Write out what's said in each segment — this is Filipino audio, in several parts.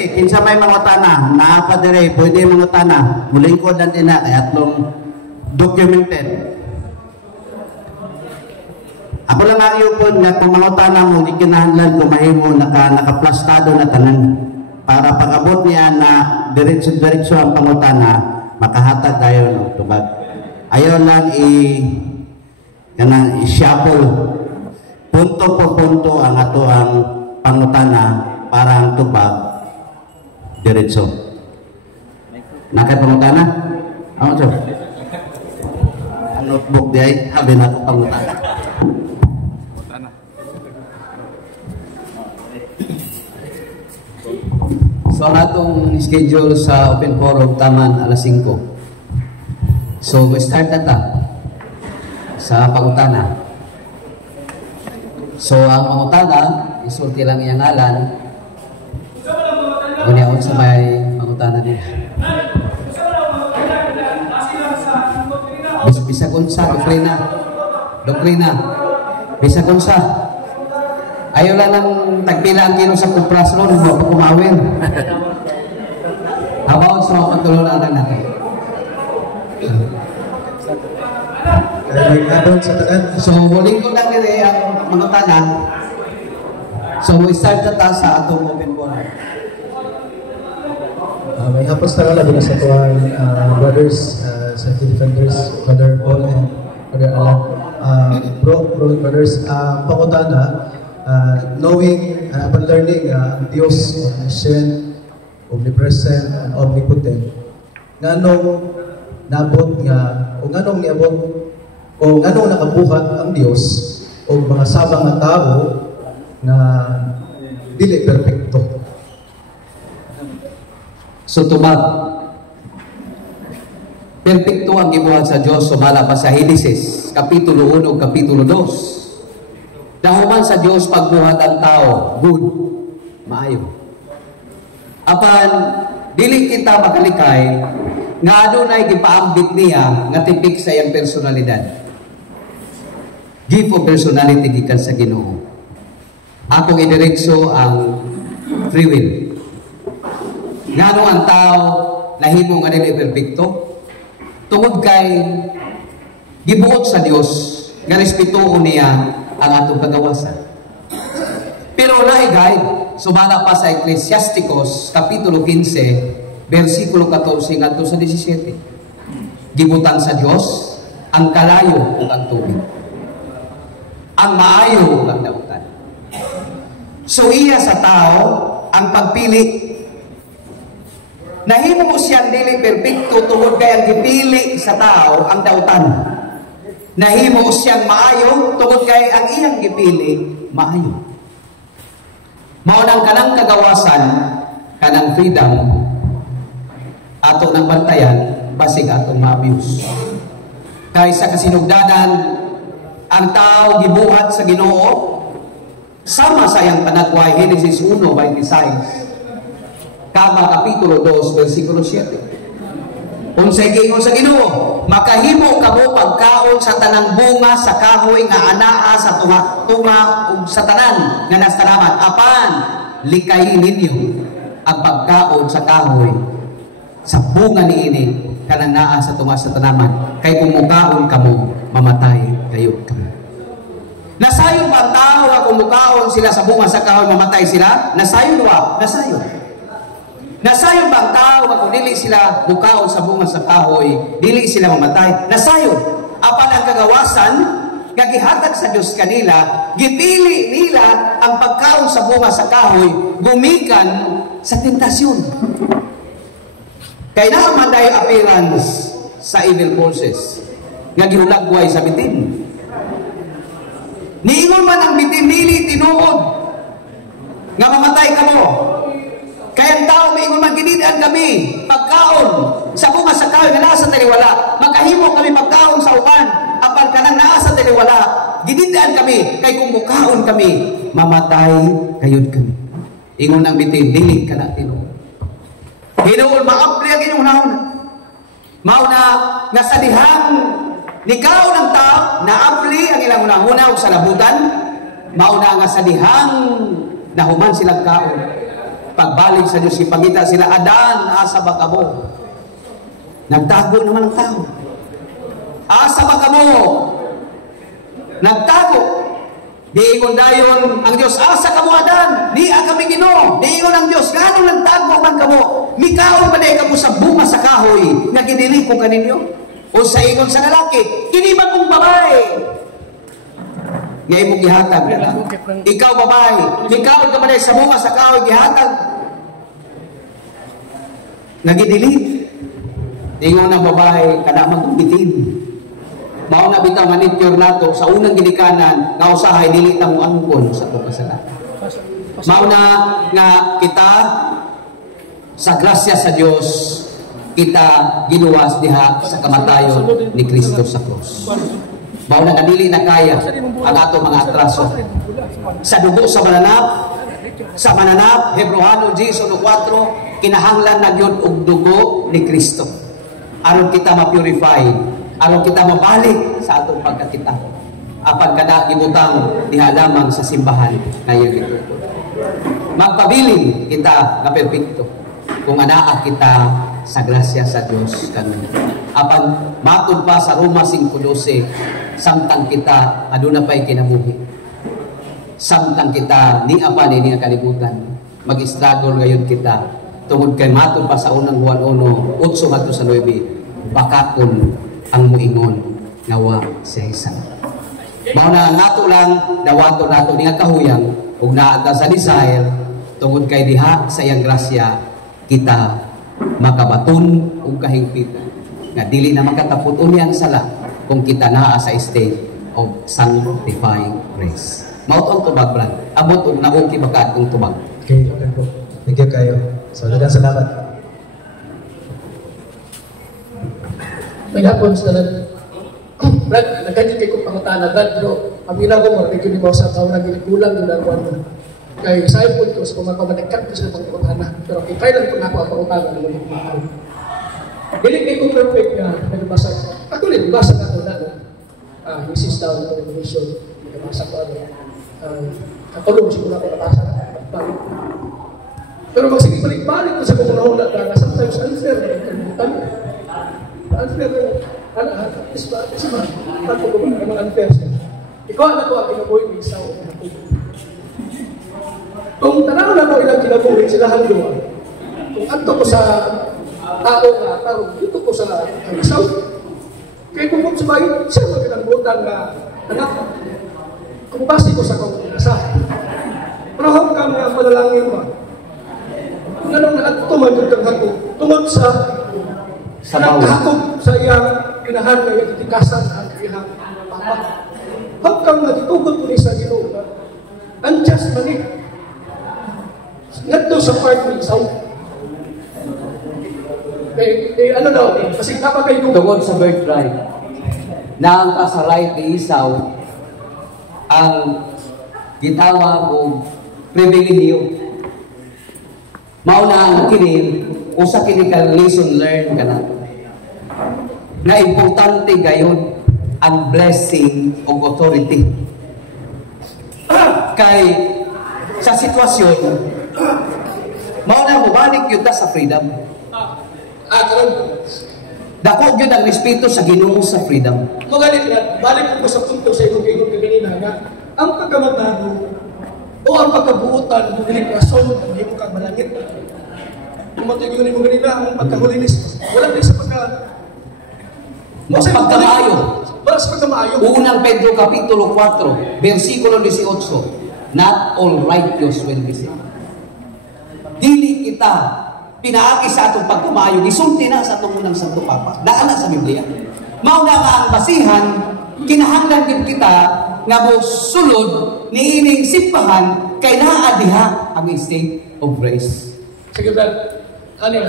Dili, kinsa may mangutana, naa pa dire, pwede mangutana. Mulingkod lang din na, kay atlong documented. Ako lang ang iyupon nga kung mangutana mo, di kinahanglan kung mahimo nakaplastado na tanan. Para pag-abot niya na diretso-diretso ang pangutana, makahatag tayo ng tubag. Ayaw lang i-shuffle. Punto po punto ang ato ang pangutana para ang tubag diretso. Nakapangutana? Ano ito? Ang notebook di ay, habi na ito pangutana. So ang atong schedule sa open forum taman alas 5. So start na ta sa pangutana. So ang pangutana, isulti lang iyang ngalan. Uniaon sa may pangutana niya. Bisa kunsa, doktrina. Bisa kunsa. Ayaw lang ng tagpila ang kilo sa kupras ron, hindi pa kumawin. Habang sa mga pagtulunan natin. So, huling ko lang nila ang pangutana. So, we start na ta sa atong open forum. May hapos na lang sa tuwang brothers, safety defenders, Brother Paul and Brother Alan. Brothers, pangutana, knowing, upon learning, Diyos, omniscient, omnipresent, and omnipotent, nganong nabot nga, o nganong niabot, o nganong nakabuhat ang Diyos, o mga sabang nga tao, na dili perfecto. So tubag, perfecto ang gibuhat sa Diyos, sumala pa sa Genesis, Kapitulo 1, Kapitulo 2. Dahuman sa Diyos pagbuhat ang tao, good, maayo. Apan, dili kita makalikay, nga adunay gipaambit niya, nga tipik sa iyang personalidad. Give of personality gikan sa Ginoo. Akong idiretso ang free will. Ngano ang tao nahimo nga dili perfecto? Tungod kay gibuot sa Dios nga respetuon niya ang atong kagawasan. Pero naay guide, sumala pa sa Ecclesiasticus Kapitulo 15 versikulo 14 ngadto sa 17. Gibutan sa Dios ang kalayo ug ang tubig, ang maayo ug ang dautan. So iya sa tao ang pagpili. Nahimo mo siyang dili perfecto tungod kay ang gipili sa tao ang dautan. Nahimo mo siyang maayo tungod kay ang iyang gipili maayo. Mao nang kanang kagawasan, kanang freedom ato nang bantayan basig atong ma-abuse. Kay sa kasinugdanan ang tao gibuhat sa Ginoo sama sa iyang panagway. Genesis 1:26. Kama Kapitulo 2, versikulo 7. Unsay giingon sa Ginoo, makahimo kamo pagkaon sa tanang bunga sa kahoy nga anaa sa tunga ug sa tanan nga nastanaman. Apan likayin ninyo ang pagkaon sa kahoy sa bunga niini kanang naa sa tunga sa tanaman. Kay kung mukaon kamo, mamatay kayo kamo. Nasayon ba ang tao nga kung mukaon sila sa bunga sa kahoy, mamatay sila? Nasayon ba? Nasayon. Nasayon ba ang tao nga kung dili sila mukaon sa bunga sa kahoy, dili sila mamatay? Nasayon. Apan ang kagawasan nga gihatag sa Dios kanila, gipili nila ang pagkaon sa bunga sa kahoy gumikan sa tentasyon. Kay naa man day appearance sa evil forces nga gihulagway sa bitin. Niingon man ang bitin dili tinuod nga mamatay kamo. Kaya ang tao maingon man ginidan kami pagkaon sa bunga sa kahoy nga naa sa taliwala. Makahimo kami pagkaon sa uban apan kanang naa sa taliwala. Ginidan kami kay kung mukaon kami mamatay kayod kami. Ingon ang bitin dili kana tinuod. Hinuol maapli ang inyong nauna. Mauna nga sa dihang nikaw ng tao naapli ang ilang unahuna o sa labutan. Mauna nga sa dihang nahuman silang kaon. pagbalik sa Diyos, ipangita sila, Adan, asa ba ka mo? Nagtago naman ang tao. Asa ba ka mo? Nagtago. Diingon dayon ang Diyos, asa ka mo, Adan? Di kami Ginoo. Diingon ang Diyos, ganong nagtago man ka mo? Mikaon ba na ka mo sa bunga sa kahoy na ginili ko kaninyo? O sa ingon sa lalaki, kiniba kong babae. Ngayon mo gihatag na. Ikaw babae, mikaon ka ba na sa bunga sa kahoy gihatag? Nagidilit. Ingon ng babae, kada magbitin. Mao na bitaw manicure nato sa unang ginikanan, nga usahay dili ta mo angkon sa pagkasalanan. Mao na nga kita sa grasya sa Dios kita giluwas diha sa kamatayon ni Kristo sa krus. Mao na dili na kaya ang ato mga atraso. Sa dugo sa mananap, Hebreano 10:4, kinahanglan na gyud og dugo ni Kristo. Aron kita ma-purify, aron kita mabalik sa atong pagkakita. Apan kada gibutang diha lamang sa simbahan ngayon ito. Magpabiling kita na perpekto kung anaa kita sa grasya sa Dios kanon. Apan matud pa sa Roma 5:12, samtang kita aduna pay kinabuhi. Samtang kita ni apa ni nga kalibutan, mag-struggle ngayon kita tungod kay matud pa sa unang Juan 1:8 ngadto sa 9, bakakon ang muingon nga wa siya isa. Mao na nato lang dawato nato ni nga kahuyang ug naata sa desire tungod kay diha sa iyang grasya kita makabaton ug kahingpitan nga dili na makatapot unyang sala kung kita naa sa state of sanctifying grace. Mao tong tubag brad. Abot og nauki bakad kung tubag. Okay, okay po. Thank you kayo. So, dagang salamat. May hapon sa tanan. Brad, nagkanyang kay kong pangutana, Brad, pero amina ko mo, nagkanyang mo sa taon na ginikulang yun ang kuwan mo. Kaya sa ipon ko, sa kumakamanikat ko sa pangutana, pero kailan ko na ako ang pangutana ng mga kumahal. Galing kay kong perfect na nagbasa. Ako rin, nabasa na ako na, Mrs. Down ng Revolution, nabasa ko ano. Katulong siguro ako nabasa na, balik. Pero magsige balik-balik ko sa kumunahula na sometimes unfair na yung kalimutan. Unfair na, isma, mga unfair siya. Ikaw na ko ang kinabuhi ng isa o kinabuhi. Kung tanaw na ko ilang kinabuhi, sila hanggawa. Kung anto ko sa tao na tao, dito ko sa isaw. Kaya kung magsubayin, siya magkinangbutan na anak. Kung basi ko sa kong inasahan. Pero hanggang nga malalangin mo, kung anong naagtuman kang hako, tungod sa nagkakog sa iyang kinahan na iyang itikasan ang iyang papa. Hanggang nagtugod ko sa Ginoo, unjust man eh. Ngadto sa part ni Isaw. Ano daw, kasi kapag kayo Tungod sa birthright, na ang kasaray ni Isaw ang gitawag o pribilehiyo. Mauna ang kini, usa kini ka lesson learned ka na. Na importante gayon ang blessing o authority. Kay sa sitwasyon, mauna mo balik yun ta sa freedom. Dako yun ang respeto sa Ginoo sa freedom. magalit na, balik ko sa punto sa iyong ingon kaganina nga, ang pagkamatago o ang pagkabuutan ng hiling rason ng hindi mo kang malangit. Kung matigunin mo ganina, ang pagkahulinis, wala din sa Pagkamaayo. Wala sa pagkamaayo. Unang Pedro Kapitulo 4, versikulo 18, not all righteous will be saved. Dili kita pinaagi sa atong pagkamayo, isulti na sa atong unang Santo Papa. Daan na sa Biblia. Mauna nga ang basihan, kinahanglan din kita nga mo sulod ni ining simbahan kay naadiha ang state of grace. Sige, Brad. Ano yun?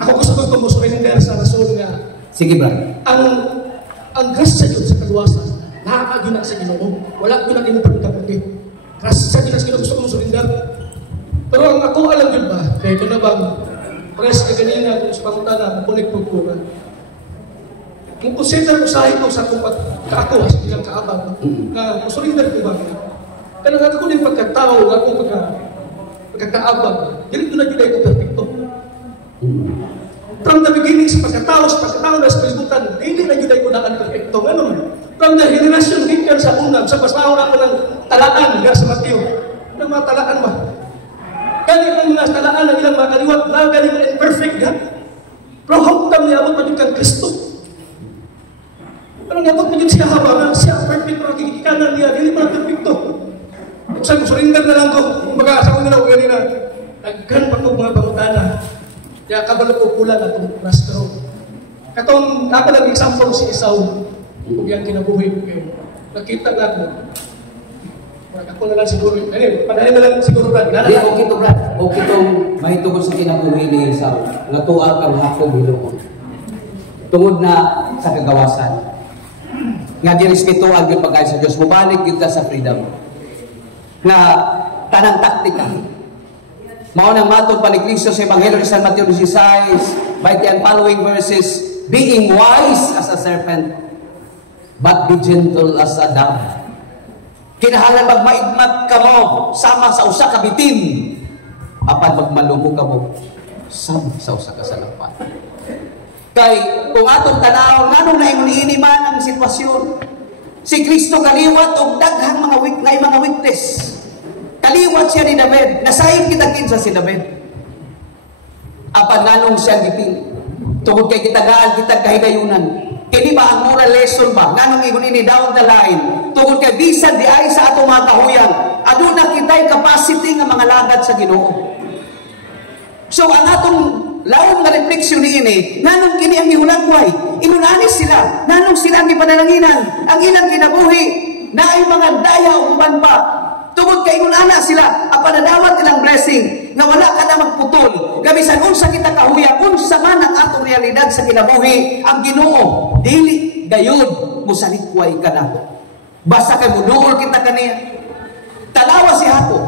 Ako gusto ko kumusurrender sa rason nga Sige, Brad. ang grasya yun sa kaluwasan, nakakagina sa Ginoo. Wala ko na kinupagkaputi. Grasya yun sa Ginoo, gusto ko kumusurrender. Pero ang ako alam yun ba, kaya ito na bang press ka ganina kung sa pangutana, napunik po ko na. Kung consider ko sa ito sa kung kaako, sa bilang kaabang, na kumusurrender ko ba? Kaya nga ako din pagkatao, ako pagkakaabag, dili na jud ko perfecto. From the beginning, sa pagkatao na sa kalibutan, dili na jud ko na perfecto. Ano? From the generation gikan sa unang, sa pasahon ako ng talaan nga sa Mateo. Ano mga talaan ba? Kani ang mga talaan ng ilang mga kaliwat, lagay mo imperfect ha? Pero hangtang niabot pa jud kang Kristo. Pero niabot pa jud siya hawa, siya perfect, pero kikikanan niya, dili man perfecto. Sa surrender na lang ko, kumbaga sa kong ginawa ganina, nagkan pa ko mga pangutana. Kaya kabalo ko pula na itong rastro. Katong nakalag example si Esau, kung yan kinabuhi ko kayo. Nakita na ko. Ako na lang siguro, panahin na lang siguro Brad. Di, okay to Brad. Okay to mahitugod sa kinabuhi ni Esau. Natuwa kang hapong Ginoo. Tungod na sa kagawasan. Nga direspeto ang yung pagkain sa Diyos. Mubalik kita sa freedom. Na tanang taktika. Maunang matod panikliso sa Ebanghelyo ni San Mateo 16, by the following verses, being wise as a serpent, but be gentle as a dove. Kinahanglan magmaigmat ka mo, sama sa usa ka bitin, apan magmalumo ka mo, sama sa usa ka salapan. Kay, kung atong tanaw, nanong naingon man ang sitwasyon, si Kristo kaliwat o daghang mga weakness. Kaliwat siya ni David. Nasayin kita kinsa si David. Apan nanong siya giting. Tungod kay kitagaan, kita kahigayunan. Kini ba ang moral lesson ba? Nanong ingon ini down the line. Tungod kay bisan di ay sa atong mga kahuyang. Aduna kita'y capacity nga mga lagad sa Ginoo. So ang atong lawom nga refleksyon niini, nanong kini ang gihulagway. Inunanis sila. Nanong sila ang gipanananginan. Ang ilang kinabuhi na ay mga daya o uban pa. Tungod kay inunana sila, ang panadawat ilang blessing, na wala ka na magputol. Gabisan, unsa kita kahuya, unsa man ang atong realidad sa kinabuhi, ang Ginoo, dili gayud musalikway ka na. Basta kay muduol kita kaniya. Talawa si Hapo,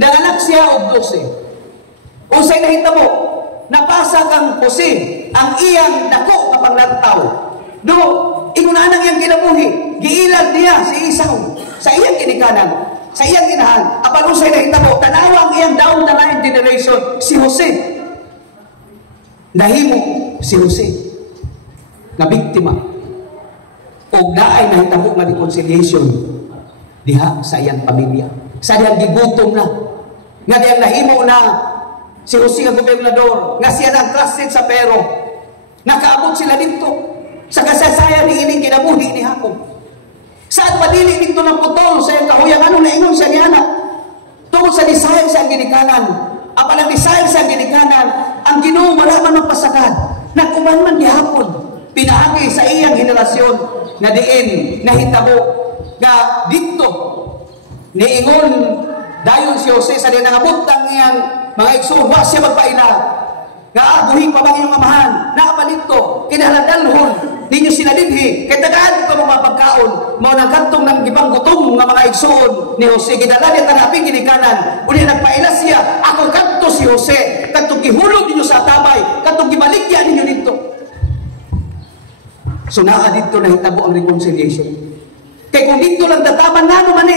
nanganak siya og 12. Unsay nahitabo, napasa kang Jose, ang iyang dako kapag nagtaw. Do, inunanang iyang kinabuhi, giilag niya si Esau sa iyang kinikanan. Sa iyang inahan, apan usay nahitabo, tanawa ang iyang down the line generation, si Jose. Nahimo si Jose na biktima. O naay nahitabo nga reconciliation diha sa iyang pamilya. Sa diyang gigutom na. Nga diyang nahimo na si Jose nga gobernador, nga siya na classmate sa Pero. Nakaabot sila dito sa kasaysayan ni ining kinabuhi ni Jacob. Saan padili dito ng putol sa iyang kahuyang? Ano na ingon siya niya na? Tungkol sa design sa ginikanan. Apalang design sa ginikanan, ang Ginoo wala man magpasagad. Nagkuman man gihapon. Pinaagi sa iyang henerasyon na diin nahitabo nga dito niingon dayon si Jose sa dinangabot ang iyang mga igsoon, wa siya magpaila. Nga buhing pa bang iyong amahan, nakapanito, kinahalandalhon, ninyo sinalibhi, kay tagaan ko mga pagkaon, mao nang kantong ng gibang gutom nga mga igsoon ni Jose, gidala niya tanaping ginikanan, uli nagpaila siya, ako kanto si Jose, kantong gihulog ninyo sa tabay, kantong gibaligya ninyo dito. So naa dito nahitabo ang reconciliation. Kay kung dito lang dataman nano man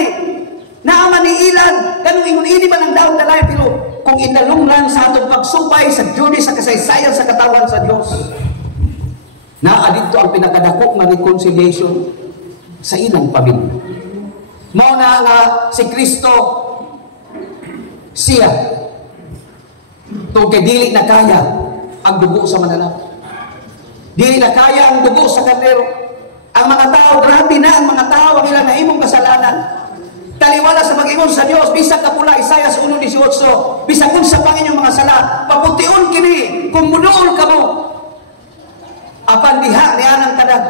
naaman ni ilan, kanong ingon ini man ang daon dalay, pero kung inalunglan sa atong pagsupay sa Diyos, sa kasaysayan sa katawan sa Diyos, naa dito ang pinakadako nga reconciliation sa ilang pamilya. Mao na nga si Kristo siya to kay dili na kaya ang dugo sa mananap. Dili na kaya ang dugo sa kardero. Ang mga tao, grabe na ang mga tao ang ilang naimong kasalanan. Taliwala sa mag-ingon sa Dios, bisag ka pula Isaiah 1:18, bisag unsa pang inyong mga sala, papution kini kung muduol ka mo. Apan diha nianang kadag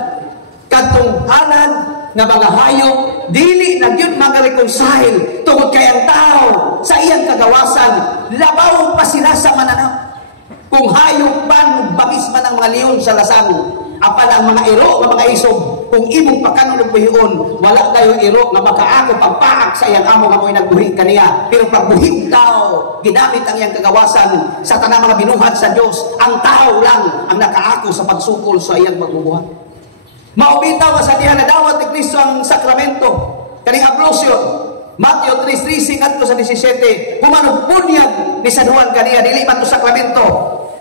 kadtong anan nga mga hayop dili na gyud mag-reconcile tungod kay ang tao sa iyang kagawasan labaw pa sila sa mananaw. Kung hayop man bagis man ang mga leon sa lasang, apan ang mga iro nga mga isog, kung imong pagkanon og buhion, wala kayo iro nga makaako pagpaak sa iyang amo nga mo'y nagbuhi kaniya. Pero pagbuhi tao, ginamit ang iyang kagawasan sa tanang mga binuhat sa Dios. Ang tao lang ang nakaako sa pagsukol sa iyang magbubuhat. Maubitaw sa diha na dawat ni Kristo ang sakramento, kaning ablusyon. Matthew 3:13 ngadto sa 17, humanong bunyag ni San Juan kaniya dili man to sakramento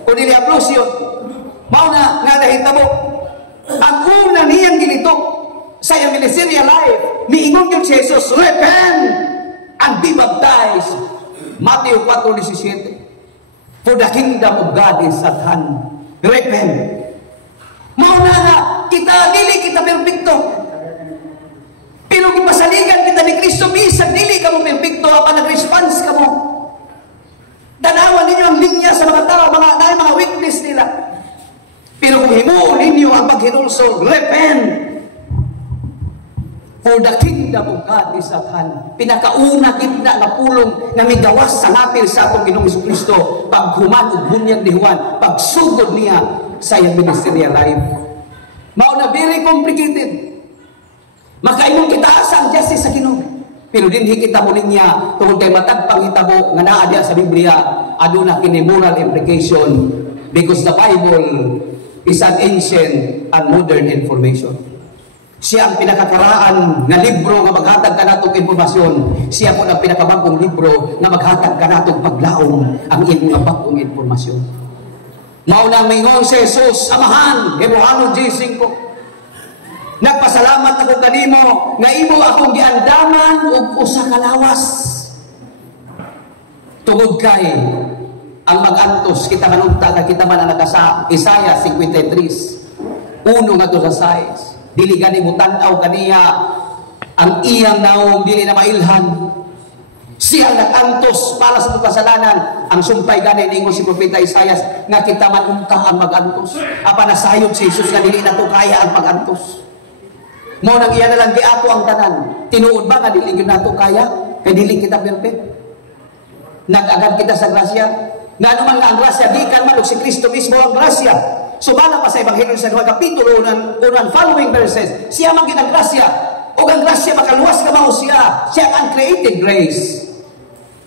o dili ablusyon. Mao na nga nahitabo. Ang una niyang gilitok sa iyang ministerial life, miingon gyud si Jesus, repent and be baptized. Matthew 4:17. For the kingdom of God is at hand. Repent. Mao na nga kita dili kita perfecto. Pero gipasaligan kita ni Kristo, bisan dili ka mo perfecto apan nag-response ka mo. Tanawan ninyo ang linya sa mga tao, mga weakness nila. Pero kung himuon ninyo ang paghinulsol, repent. For the kingdom of God is at hand. Pinakauna gitna nga pulong na may gawas sa ngapil sa atong Ginoong Jesucristo, paghuman ug bunyag ni Juan, pagsugod niya sa iyang ministerial life. Mao na very complicated. Makaingon kita asa ang justice sa Ginoo. Pero dinhi kita mo niya tungod kay matag panghitabo nga naa diha sa Biblia, aduna kini moral implication because the Bible is an ancient and modern information. Siya ang pinakakaraan nga libro nga maghatag kanatong impormasyon. Siya po ang pinakabagong libro nga maghatag kanatong paglaom ang imong bagong impormasyon. Mao na mingon si Jesus, amahan, Hebreano 10:5. Nagpasalamat ako kanimo nga imo akong giandaman og usa ka lawas. Tungod kay ang mag-antos kita manunta ka kita man sa Isaiah 53. Uno nga to sa 6. Dili gani mo tan-aw kaniya ang iyang naong dili na mailhan. Siya nag-antos para sa kasalanan. Ang sumpay gani ningon si propeta Isaiah nga kita manunta ang mag-antos. Apa nasayod si Jesus nga dili na to kaya ang pag-antos. Mo nang iya na lang giato ang tanan. Tinuod ba nga dili gyud nato kaya? Kay dili kita perfect. Nag-agad kita sa grasya. Nga naman nga ang grasya gikan man og si Kristo mismo ang grasya. Sumala pa sa Ebanghelyo sa Juan kapitulo 1 following verses. Siya man gid ang grasya. O ang grasya makaluwas ka mao siya. Siya ang created grace.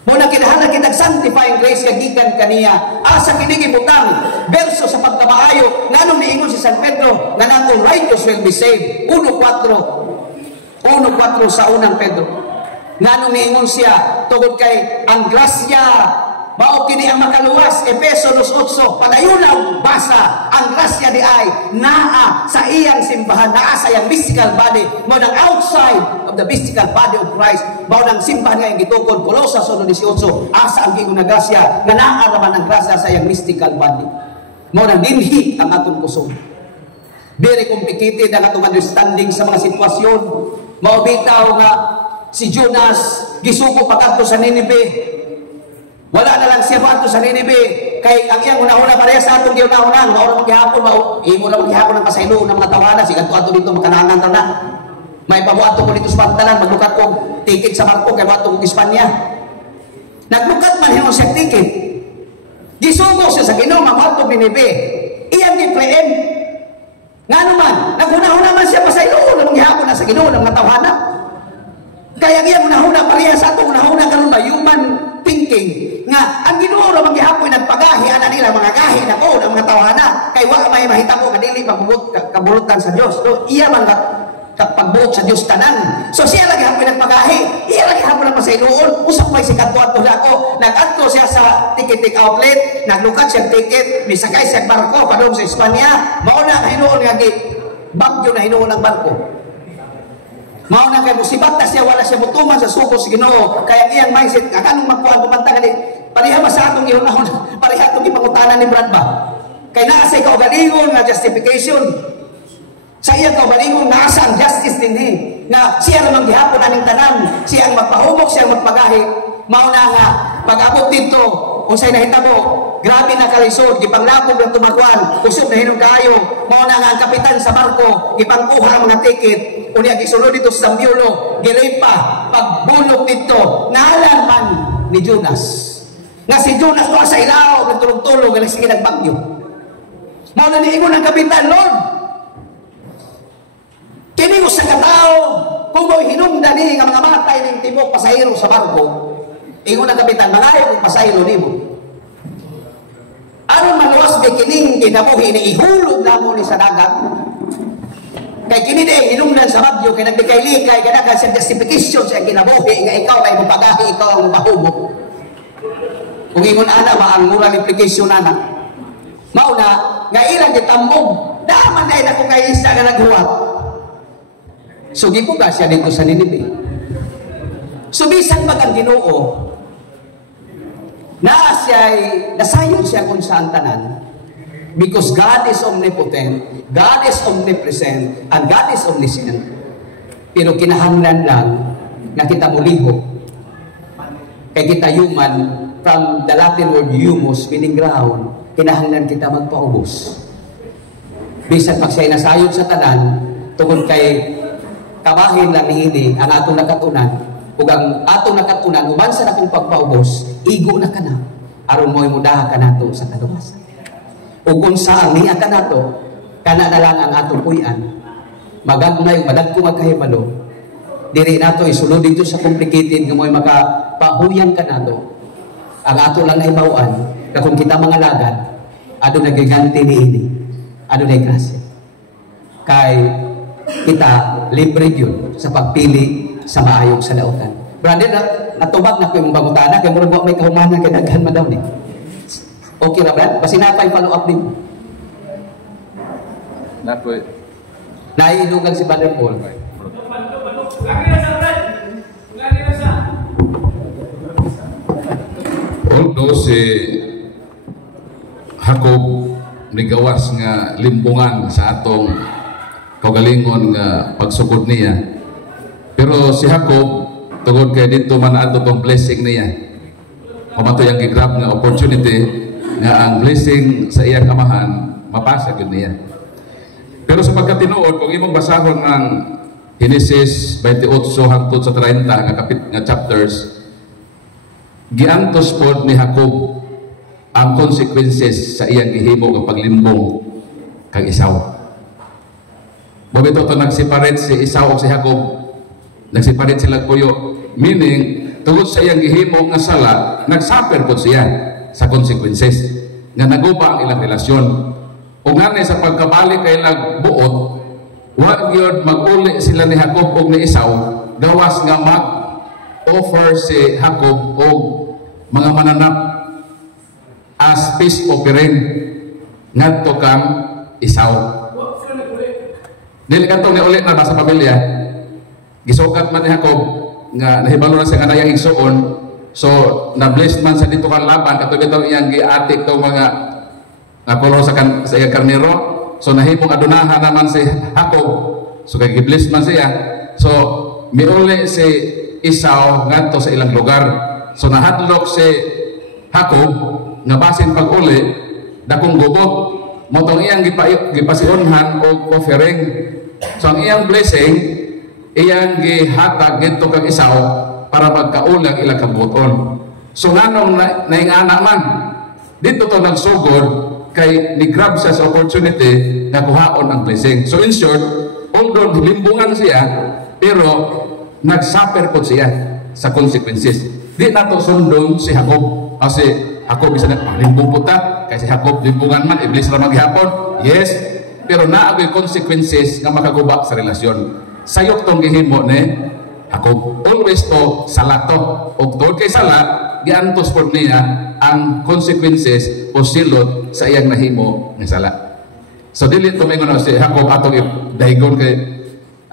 Mo na kinahanglan kitag sanctifying grace nga gikan kaniya. Asa kini gibutang verso sa pagkamaayo nganong niingon si San Pedro nga nang all righteous will be saved. 1:4 sa unang Pedro. Nganong niingon siya tungod kay ang grasya mao kini ang makaluwas. Efeso 2:8. Padayon basa ang grasya di ay naa sa iyang simbahan, naa sa iyang mystical body, mo nang outside of the mystical body of Christ, mao nang simbahan nga yung gitukod. Colosas 1:18. Asa ang giingon nga grasya nga naa naman ang grasya sa iyang mystical body, mao nang dinhi ang atong kusog. Very complicated ang atong understanding sa mga sitwasyon. Mao bitaw nga si Jonas gisuko pagkadto sa Nineveh. Wala na lang siya paadto sa Nineveh kay ang iyang una-una pareha sa atong giuna-una mao maghihapon imo na maghihapon ang pasaylo ng mga tawanan si kadto ato dito makanangan ta na. May pabuato ko dito sa pantalan maglukat ko ticket sa barko kay bato ko Espanya. Naglukat man himo siya ticket. Gisugo siya sa Ginoo maadto Nineveh. Iyang gi-claim ngano man naguna-una man siya pasaylo ng maghihapon na sa Ginoo ng mga tawanan. Kaya iyang una-una pareha sa atong una-una karon ba human thinking nga ang Ginoo ra magihapon nagpagahi ana nila mga gahi na ko ng mga tawhana kay wa may mahitabo nga dili kabulutan sa Dios. So iya man pagbuot sa Dios tanan. So siya lagi hapon nagpagahi, iya lagi hapon nagpasayloon. Usap may sikat adto dako, nag-adto siya sa ticket outlet, naglukat siya ticket, misakay siya barko padung sa Espanya. Mao na hinuon nga bagyo na hinuon ang barko. Mao na kay musibat ta siya wala siya mutuman sa suko sa Ginoo kaya iyang mindset nga kanong magkuan kumanta kani pareha ba sa atong ihunahon pareha atong ipangutanan ni Brad ba kay naa sa kaugalingon nga justification sa iyang kaugalingon nasa ang justice dinhi nga siya namang gihapon aning tanan siya ang magpahumok siya ang magpagahi. Mao na nga pag-abot dito unsay nahitabo grabe na kalisod gipanglabog ng tumakuan usog na hinong kaayo. Mao na nga ang kapitan sa barko gipangkuha ang mga ticket unya gisulod dito sa Sambiolo gilipa pagbulok dito naalan man ni Jonas nga si Jonas wa sa ilaw nagtulog-tulog nga sige nagbagyo. Mao na niingon ang kapitan, Lord kini usa ka tawo kung mo hinungdan ni nga mga matay ning tibok pasahero sa barko. Ingon ang kapitan malayo kung pasahero nimo aron maluwas bikining kinabuhi ni ihulog namo ni sa dagat Kay kini day hinungdan sa radyo kay naglikay-likay kanakan sa justification sa kinabuhi nga ikaw ay mopagahi, ikaw ang mahubog. Kung ingon ana ang moral implication ana. Mauna nga ilang gitambog, daman ay nako kay isa nga naghuwat. So gipuga siya dito sa Ninive. So bisan pag ang Ginoo na nasayon siya kung saan tanan, because God is omnipotent, God is omnipresent, and God is omniscient. Pero kinahanglan lang na kita mulihok. Kay kita human, from the Latin word humus, meaning ground, kinahanglan kita magpaubos. Bisan pag siya'y nasayon sa tanan, tungkol kay kabahin lang niini ang atong nakatunan, ug ang atong nakatunan, uban sa akong pagpaubos, igo na ka na, aron mo'y mudaha ka nato sa kaluwasan. O kung saan niya ka nato, kana na lang ang atong puyan, magagnay, madagko magkahibalo, diri nato isulod dito sa complicated nga mo'y makapahuyan ka nato, ang ato lang nahibawan, na kung kita mga lagad, ano nagiganti ni ini, ano na grasya. Kay kita libre yun sa pagpili sa maayong salautan. Brother, natubag na ko yung bangutana, kaya muna may kahumanan, kaya daghan man daw ni. Okay na, Brad? Basi na pa yung follow up din. Na po. Naiinugan si Brother Paul. Although si Jacob nigawas nga limbungan sa atong kaugalingon nga pagsugod niya, pero si Jacob tungod kay dito man ato tong blessing niya, pamato yang gigrab nga opportunity nga ang blessing sa iyang amahan mapasa gyud niya. Pero sa pagkatinuod, kung imong basahon ang Genesis 28 hangtod sa 30 nga chapters, giantos pod ni Jacob ang consequences sa iyang gihimo nga paglimbong kang Esau. Mabito to nagseparate si Esau ug si Jacob, nagseparate sila kuyo, meaning tungod sa iyang gihimo nga sala, nagsuffer pod siya sa consequences nga naguba ang ilang relasyon. Ug ngani sa pagkabalik kay ilang buot, wa gyud mag-uli sila ni Jacob ug ni Esau, gawas nga mag-offer si Jacob og mga mananap as peace offering ngadto kang Esau. Dili kadto ni ulit na sa pamilya, gisukat man ni Jacob nga nahibalo na siya nga nayang igsuon, so na-blessed man sa dito kang laban katong itong iyang giatik tong mga nakulo sa iyang karnero, so nahimong adunahan naman si Jacob, so kay gi-blessed man siya, so miuli si Esau ngadto sa ilang lugar, so nahadlok si Jacob nga basin pag-uli dakong gubot mo tong iyang gipasiunhan og offering. So ang iyang blessing iyang gihatag dito kang Esau para magkaulang ilang kabuton. So nganong naingana man dito to nagsugod kay ni-grab siya sa opportunity na kuhaon ang blessing. So in short, although limbungan siya, pero nagsuffer po siya sa consequences. Di na to sundon si Jacob, kasi Jacob bisa limbong puta, kay si Jacob limbungan man, iblis na maghihapon, yes, pero naagoy consequences nga makaguba sa relasyon. Sayok tong gihimo ni Jacob, always to sala to, o tungod kay sala, giantos po niya ang consequences o silot sa iyang nahimo ng sala. So dili to mingon si Jacob atong daigon kay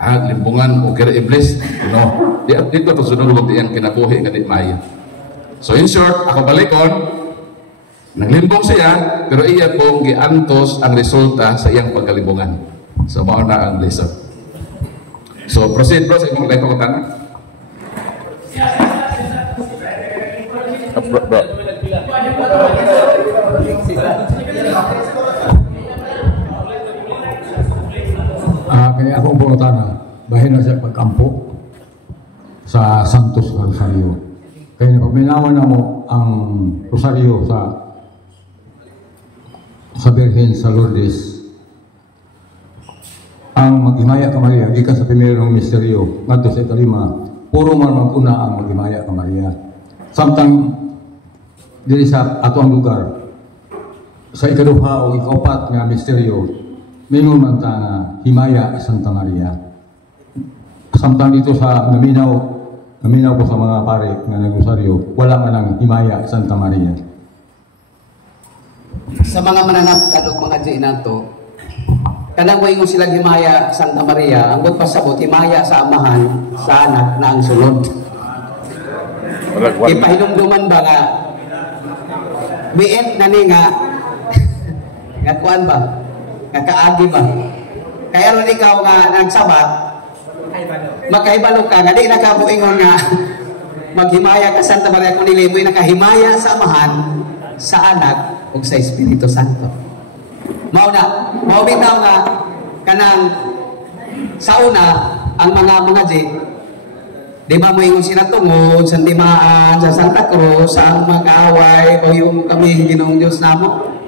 limbungan o kira iblis, no, dito to sunod iyang kinabuhi nga di maayo. So in short, ako balikon, naglimbong siya, pero iya pong giantos ang resulta sa iyang pagkalimbungan. So mao na ang lesson. So proceed bro sa imong life pagkutan. Bro. Kaya akong pangutana, bahin na sa pagkampo sa Santos Rosario. Kaya napaminawan na mo ang Rosario sa Birhen sa Lourdes. Ang Mag-Himaya ka Maria, gikan sa primerong misteryo, ngadto sa ikalima, puro man maguna ang Mag-Himaya ka Maria. Samtang diri sa ato ang lugar, sa ikaduha o ikaupat nga misteryo, mayroon man ta himaya Santa Maria. Samtang dito sa naminaw ko sa mga pare nga nagrosaryo, wala man ang himaya Santa Maria. Sa mga mananagkalog mga G nato, kanang mo sila himaya Santa Maria, ang pasabot himaya sa amahan sa anak na ang sulod. Ipahinumduman ba nga miit na ni nga nga kuan ba? Nga kaagi ba? Kaya ron ikaw nga nagsabat, magkahibalo ka, nga di nakabuingon nga maghimaya ka Santa Maria kung nili mo'y nakahimaya sa amahan, sa anak, o sa Espiritu Santo. Maubitaw nga kanang sa una, ang mga G, di ba mo ingon sila tungod sa timaan, sa Santa Cruz, sa mag-away, o yung kami Ginoong Diyos namo?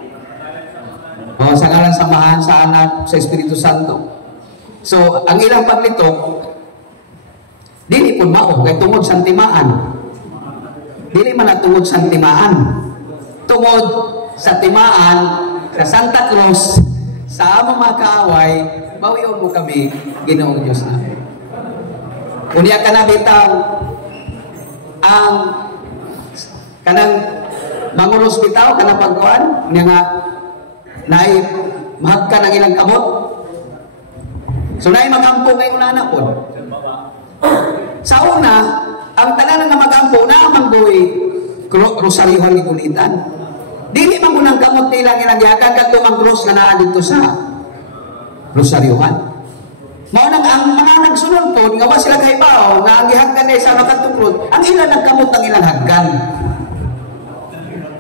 O sa ngalan samahan, sa anak, sa Espiritu Santo. So, ang ilang paglitok, dili po mao, kay tungod sa timaan. Dili man na tungod sa timaan. Tungod sa timaan, sa Santa Cruz, sa among mga kaaway, bawion mo kami, Ginoong Diyos namin. Unya ka na bitang ang kanang mangulos bitaw kanang pagkuan nga naay mahagka ng ilang kamot. So naay magampo ngayon na po. Sa una, ang tanan nga magampo na manggoy rosaryohan ni kulitan. Dili man kunang kamot nila ilang yakan kadto ang cross nga naa dito sa rosaryohan. Mao nang ang mga nagsunod po, nga ba sila kaibaw, nga ang gihaggan na isa nakatuklod, ang ilan nagkamot ang ilang haggan.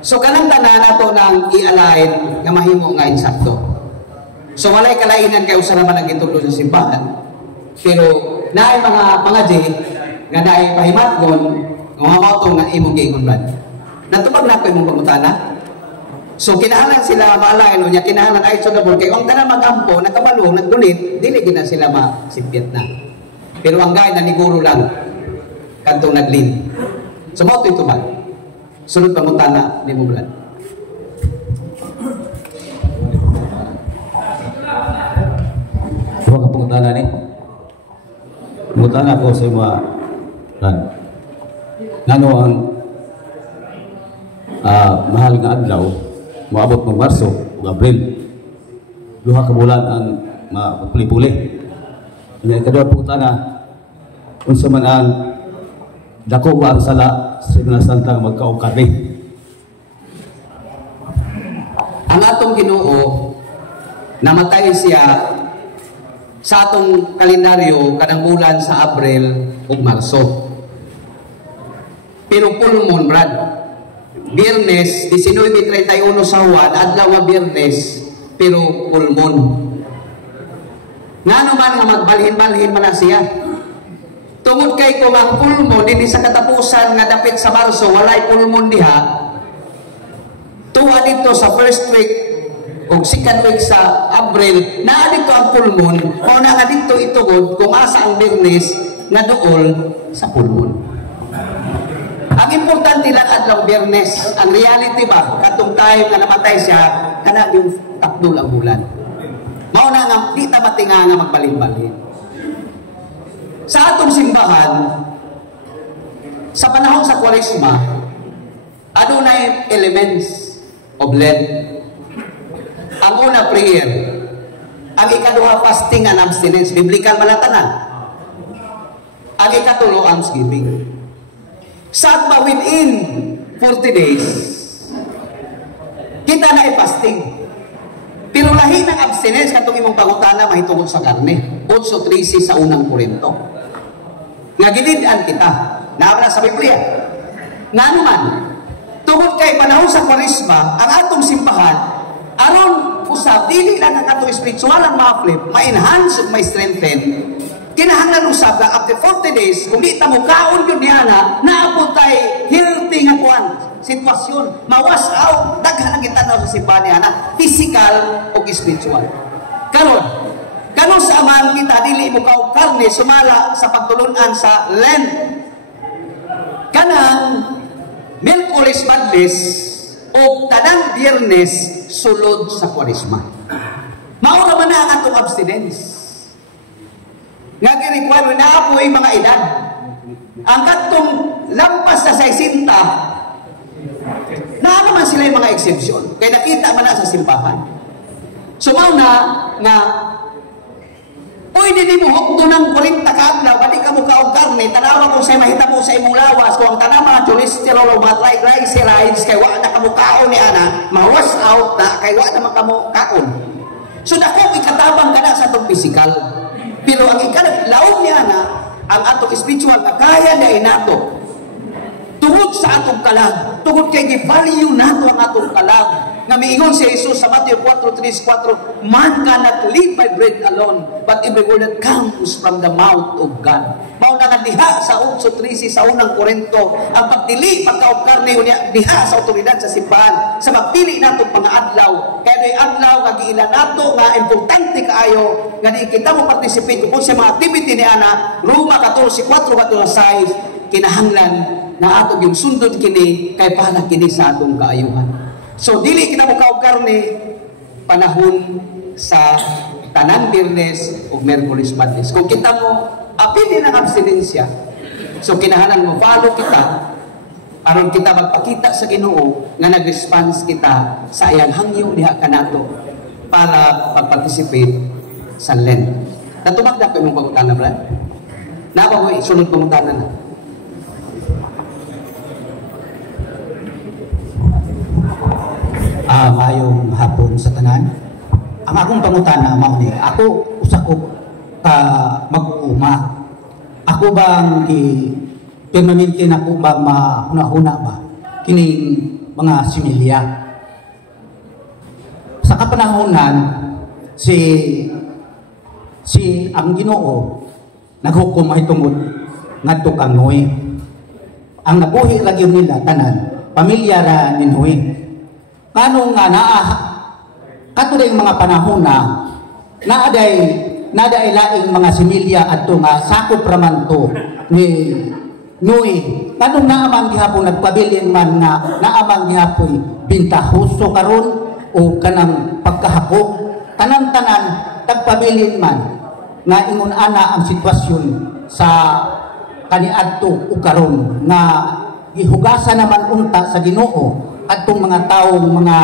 So kanang tanan nato nang ialain nga mahimo nga insakto. So walay kalainan kay usa naman ang gitudlo sa simbahan. Pero naay mga G nga naay pahimatgon, nga mao nga imong giingon ba. Natubag na ko imong pangutana. So kinahanglan sila maalain unya kinahanglan ay sudabol kay ang tanan magampo nakabalong nagdulit dili gid na sila masipyat na. Pero ang gay na niguro lang kadtong naglin. So mao ito ba? Sunod pangutana ni mo Brad. Duha ka pangutana ni. Pangutana ko sa mga Brad. Ngano ang mahal nga adlaw maabot ng Marso o Abril. Duha ka bulan ang mapuli-puli. Ang kadua pangutana, unsa man ang dako ba ang sala sa Semana Santa nga magkaog karne? Ang atong Ginoo namatay siya sa atong kalendaryo kanang bulan sa Abril ug Marso. Pero full moon, Brad. Biyernes, 19:31 sa Juan, adlaw nga Biyernes, pero full moon. Nga naman nga magbalhin-balhin man na siya. Tungod kay kung ang full moon, hindi sa katapusan nga dapit sa Marso, walay full moon diha, tuwa dito sa first week o second week sa Abril, naa dito ang full moon, o na nga dito itugod kung asa ang Biyernes nga dool sa full moon. Ang importante lang adlaw Biyernes, ang reality ba, katong time nga namatay siya, kana yung takdol ang bulan. Mao na nga, di tamati nga magbalin-balin. Sa atong simbahan, sa panahon sa Kwaresma, adunay elements of Lent. Ang una, prayer. Ang ikaduha, fasting and abstinence. Biblical malatanan. Ang ikatulo, almsgiving. Sa ba within 40 days, kita na fasting. Pero lahi ng abstinence, katong imong pangutana, mahitungod sa karne. 8:13 sa unang Korinto. Nga gidid-an kita. Naabala sa Biblia. Nga naman, tungod kay panahon sa Kwaresma, ang atong simbahan, aron usab, dili lang ang atong spiritual ang ma-flip, ma-enhance at ma-strengthen, kinahanglan usab na after 40 days, kung di ta mo kaon yun niya naabot tay healthy nga kuan, sitwasyon, mawas out, daghan ang gitanaw sa simbahan niya physical o spiritual. Karon sa aman kita, dili mo kaog karne, sumala sa pagtulunan sa Lent. Kanang Miyerkules Madles o tanang Biyernes sulod sa Kwaresma. Maura man na ang atong abstinence. Nga gi-require na apoy mga edad. Ang katong lampas sa 60, na naman sila yung mga exemption. Kaya nakita man na sa simbahan. So mauna nga pwede di mo hukto ng 40 kaadlaw, balik ka mo kaong karne, tanawa kung sa'yo mahita mo sa imong lawas, kung ang tanang mga cholesterol o mga triglycerides, kay wa na kamo kaon ni ana, ma-wash out na, kay wa naman kamo kaon. So dako ikatabang ka na sa itong physical. Pero ang laom niya na, ang atong spiritual na kaya na inato. Tungod sa atong kalag, tungod kay gi-value nato ang atong kalag. Nga miingon si Jesus sa Matthew 4:3-4, man cannot live by bread alone, but every word that comes from the mouth of God. Mao na nga diha sa 8:13 sa unang Korinto, ang pagdili pagkaog karne unya diha sa otoridad sa simbahan, sa magpili nato mga adlaw. Kaya do'y adlaw nga giila nato nga importante kaayo nga di kita mo participate kung sa mga activity ni ana. Roma 14:4-6 kinahanglan na ato yung sundod kini kay para kini sa atong kaayuhan. So, dili kita mo kaog karne panahon sa tanang Biyernes o Miyerkules Martes. Kung kita mo, apili ng abstinensya. So, kinahanglan mo, follow kita aron kita magpakita sa Ginoo nga nag-response kita sa iyang hangyo diha kanato para pag-participate sa Lent. Natubag na ko imong pangutana, Brad? Nabaw sunod pangutana na. Mayong hapon sa tanan. Ang akong pangutana mao ni ako usa ko ka mag-uuma. Ako bang permanente na ko ba mahuna-huna ba kining mga similya. Sa kapanahonan si ang Ginoo naghukom ay tungod ngadto kang Noe. Ang nabuhi ra gyud nila tanan pamilya ra ni Noe. Kanong nga katulad mga panahon na naaday laing mga similya adto nga sakop raman to ni Noe. Kanong naaman gihapon nagpabilin man nga naaman gihapon bintahoso karon o kanang pagkahakok tanan-tanan tagpabilin man nga ingon ana ang sitwasyon sa kaniadto o karon nga gihugasan naman unta sa Ginoo atong mga taong mga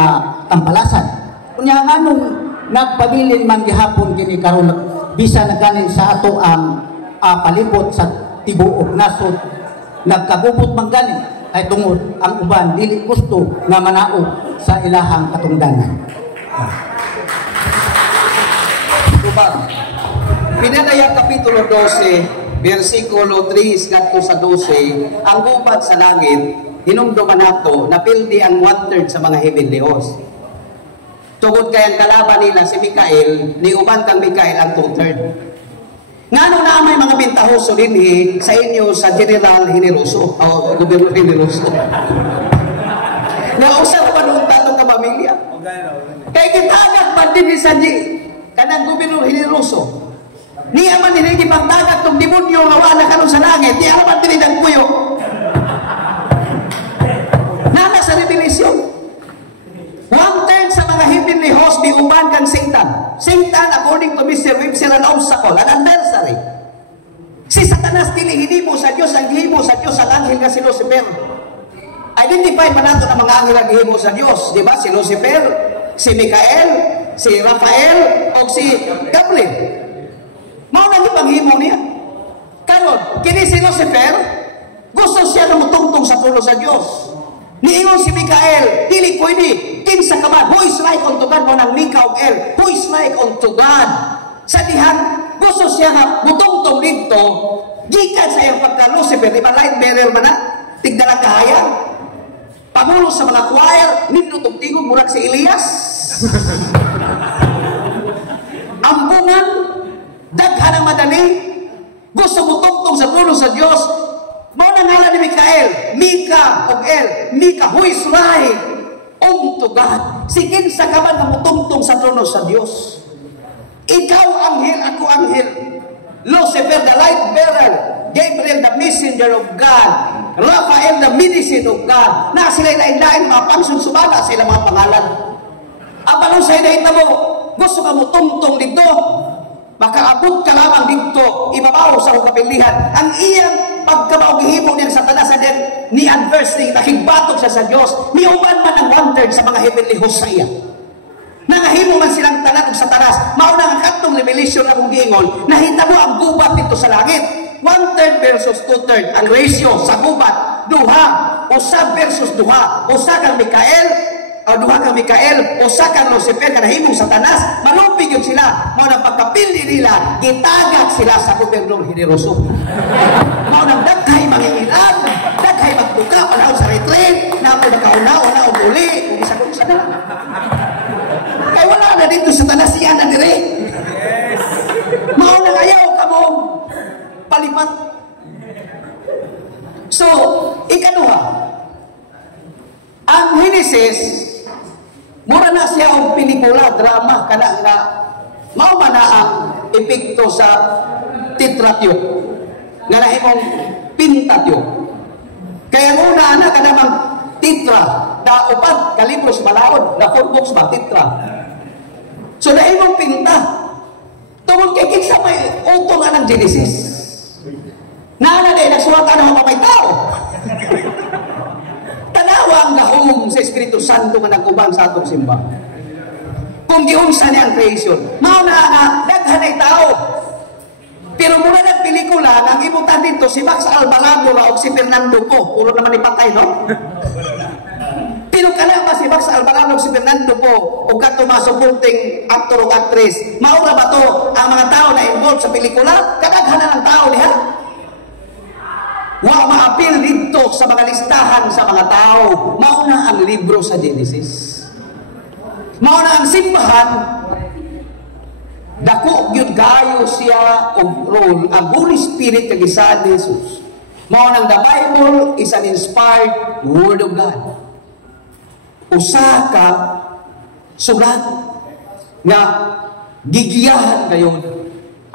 tampalasan. Kunya nganong nagpabilin man gihapon kini karon bisa na ganin sa ato ang palibot sa tibuok nasod nagkagubot man ganin ay tungod ang uban dili gusto nga manaog sa ilahang katungdanan. Subang. Pinadaya Kapitulo 12, versikulo 3 ngadto sa 12, ang gubat sa langit hinumduman nato na pildi ang 1/3 sa mga heavenly host. Tungod kay ang kalaban nila si Mikael, ni uban kang Mikael ang 2/3. Ngano na may mga bintahoso dinhi sa inyo sa General Generoso o Gobyerno Generoso. Nausa pa nung tatong kapamilya. Kay kitagag pa din sa kanang Gobyerno Generoso. Niya man niligi pagtagag tong demonyo nga wala karon sa langit, di alam din ang kuyo. Nana sa Revelation 1/3 sa mga heavenly host di uban kang Satan. Satan according to Mr. Webster an obstacle, an adversary. Si Satanas dili hinimo sa Dios, ang himo sa Dios ang anghel nga si Lucifer. Identify man nato ang mga anghel ang himo sa Dios, di ba? Si Lucifer, si Mikael, si Rafael o si Gabriel. Mao na ipanghimo niya. Karon kini si Lucifer gusto siya na mutungtong sa pulo sa Dios. Niingon si Mikael, dili pwede. Kinsa ka man, who is like unto God, mo nang Mika of El, who is like unto God. Sa dihan, gusto siya nga mutungtong dito, gikan sa iyang pagka-Lucifer, di ba light bearer man na, tigdalang kahayang. Pamulo sa mga choir, nindutong tingog, murag si Elias. Ambungan, daghan ang madali, gusto mutungtong sa pulo sa Diyos. Mao na ngalan ni Mikael, Mika of El, Mika, who is like unto God. Si kinsa ka man nga mutungtong sa trono sa Dios. Ikaw anghel, ako anghel. Lucifer the light bearer, Gabriel the messenger of God, Raphael the medicine of God. Na sila lain-lain mga pangsong sumala sa ilang mga pangalan. Apalong sa inahita mo, gusto ka mo tungtong dito, makaabot ka lamang dito, ibabaw sa kapilihan. Ang iyang pagkabaugihimo niyang Satanas sa ni adverse ni nakigbatok siya sa Dios, ni uman man ang wondered sa mga heavenly hosts sa iya. Nangahimo man silang tanan og Satanas, mao na ang katong revelation akong giingon, nahitabo ang gubat dito sa langit. 1/3 versus 2/3 ang ratio sa gubat, duha, usa versus duha, usa kang Mikael, duha kang Mikael, usa kang Lucifer, kanahimong Satanas, malupig yun sila. Mao nang pagkapili nila, gitagak sila sa gobernador generoso. Mao nang daghay mangingilag, daghay magbuka, panahon sa retreat, na ako nakauna-una o uli, kung isa kong sana. Kaya wala na dito Satanas siya na dire. Mao nang ayaw ka mo palipat. So, ikaduha, ang Genesis, mura na siya ang pelikula, drama, kana nga, mao man na ang epekto sa Titratyo, nga nahimong Pentatyo. Kaya muna na kanamang Titra, na upat kalibros malaod, na 4 books ba, Titra. So nahimong Pinta, tungkol kay sa may utong nga ng Genesis. Naana din, nagsulatan ng mga tao. Tanawa ang gahom sa Espiritu Santo nga nagubang sa atong simba. Kung giunsa niya ang creation, mao na nga daghan ay tao. Pero muna ng pelikula, nang ibutan dito si Max Albalado o si Fernando Po, puro naman ipatay, no? Pero kana ba si Max Albalado o si Fernando Po o kato masupunting aktor o actress, maura ba to ang mga tao na involved sa pelikula? Kadaghanan ng tao niya. Wa maapil dito sa mga listahan sa mga tao. Mauna ang libro sa Genesis. Mauna ang simbahan. Dako gyud gayo siya og role ang Holy Spirit kag isa ni Jesus. Mauna ang the Bible is an inspired word of God. Usa ka sulat nga gigiyahan kayo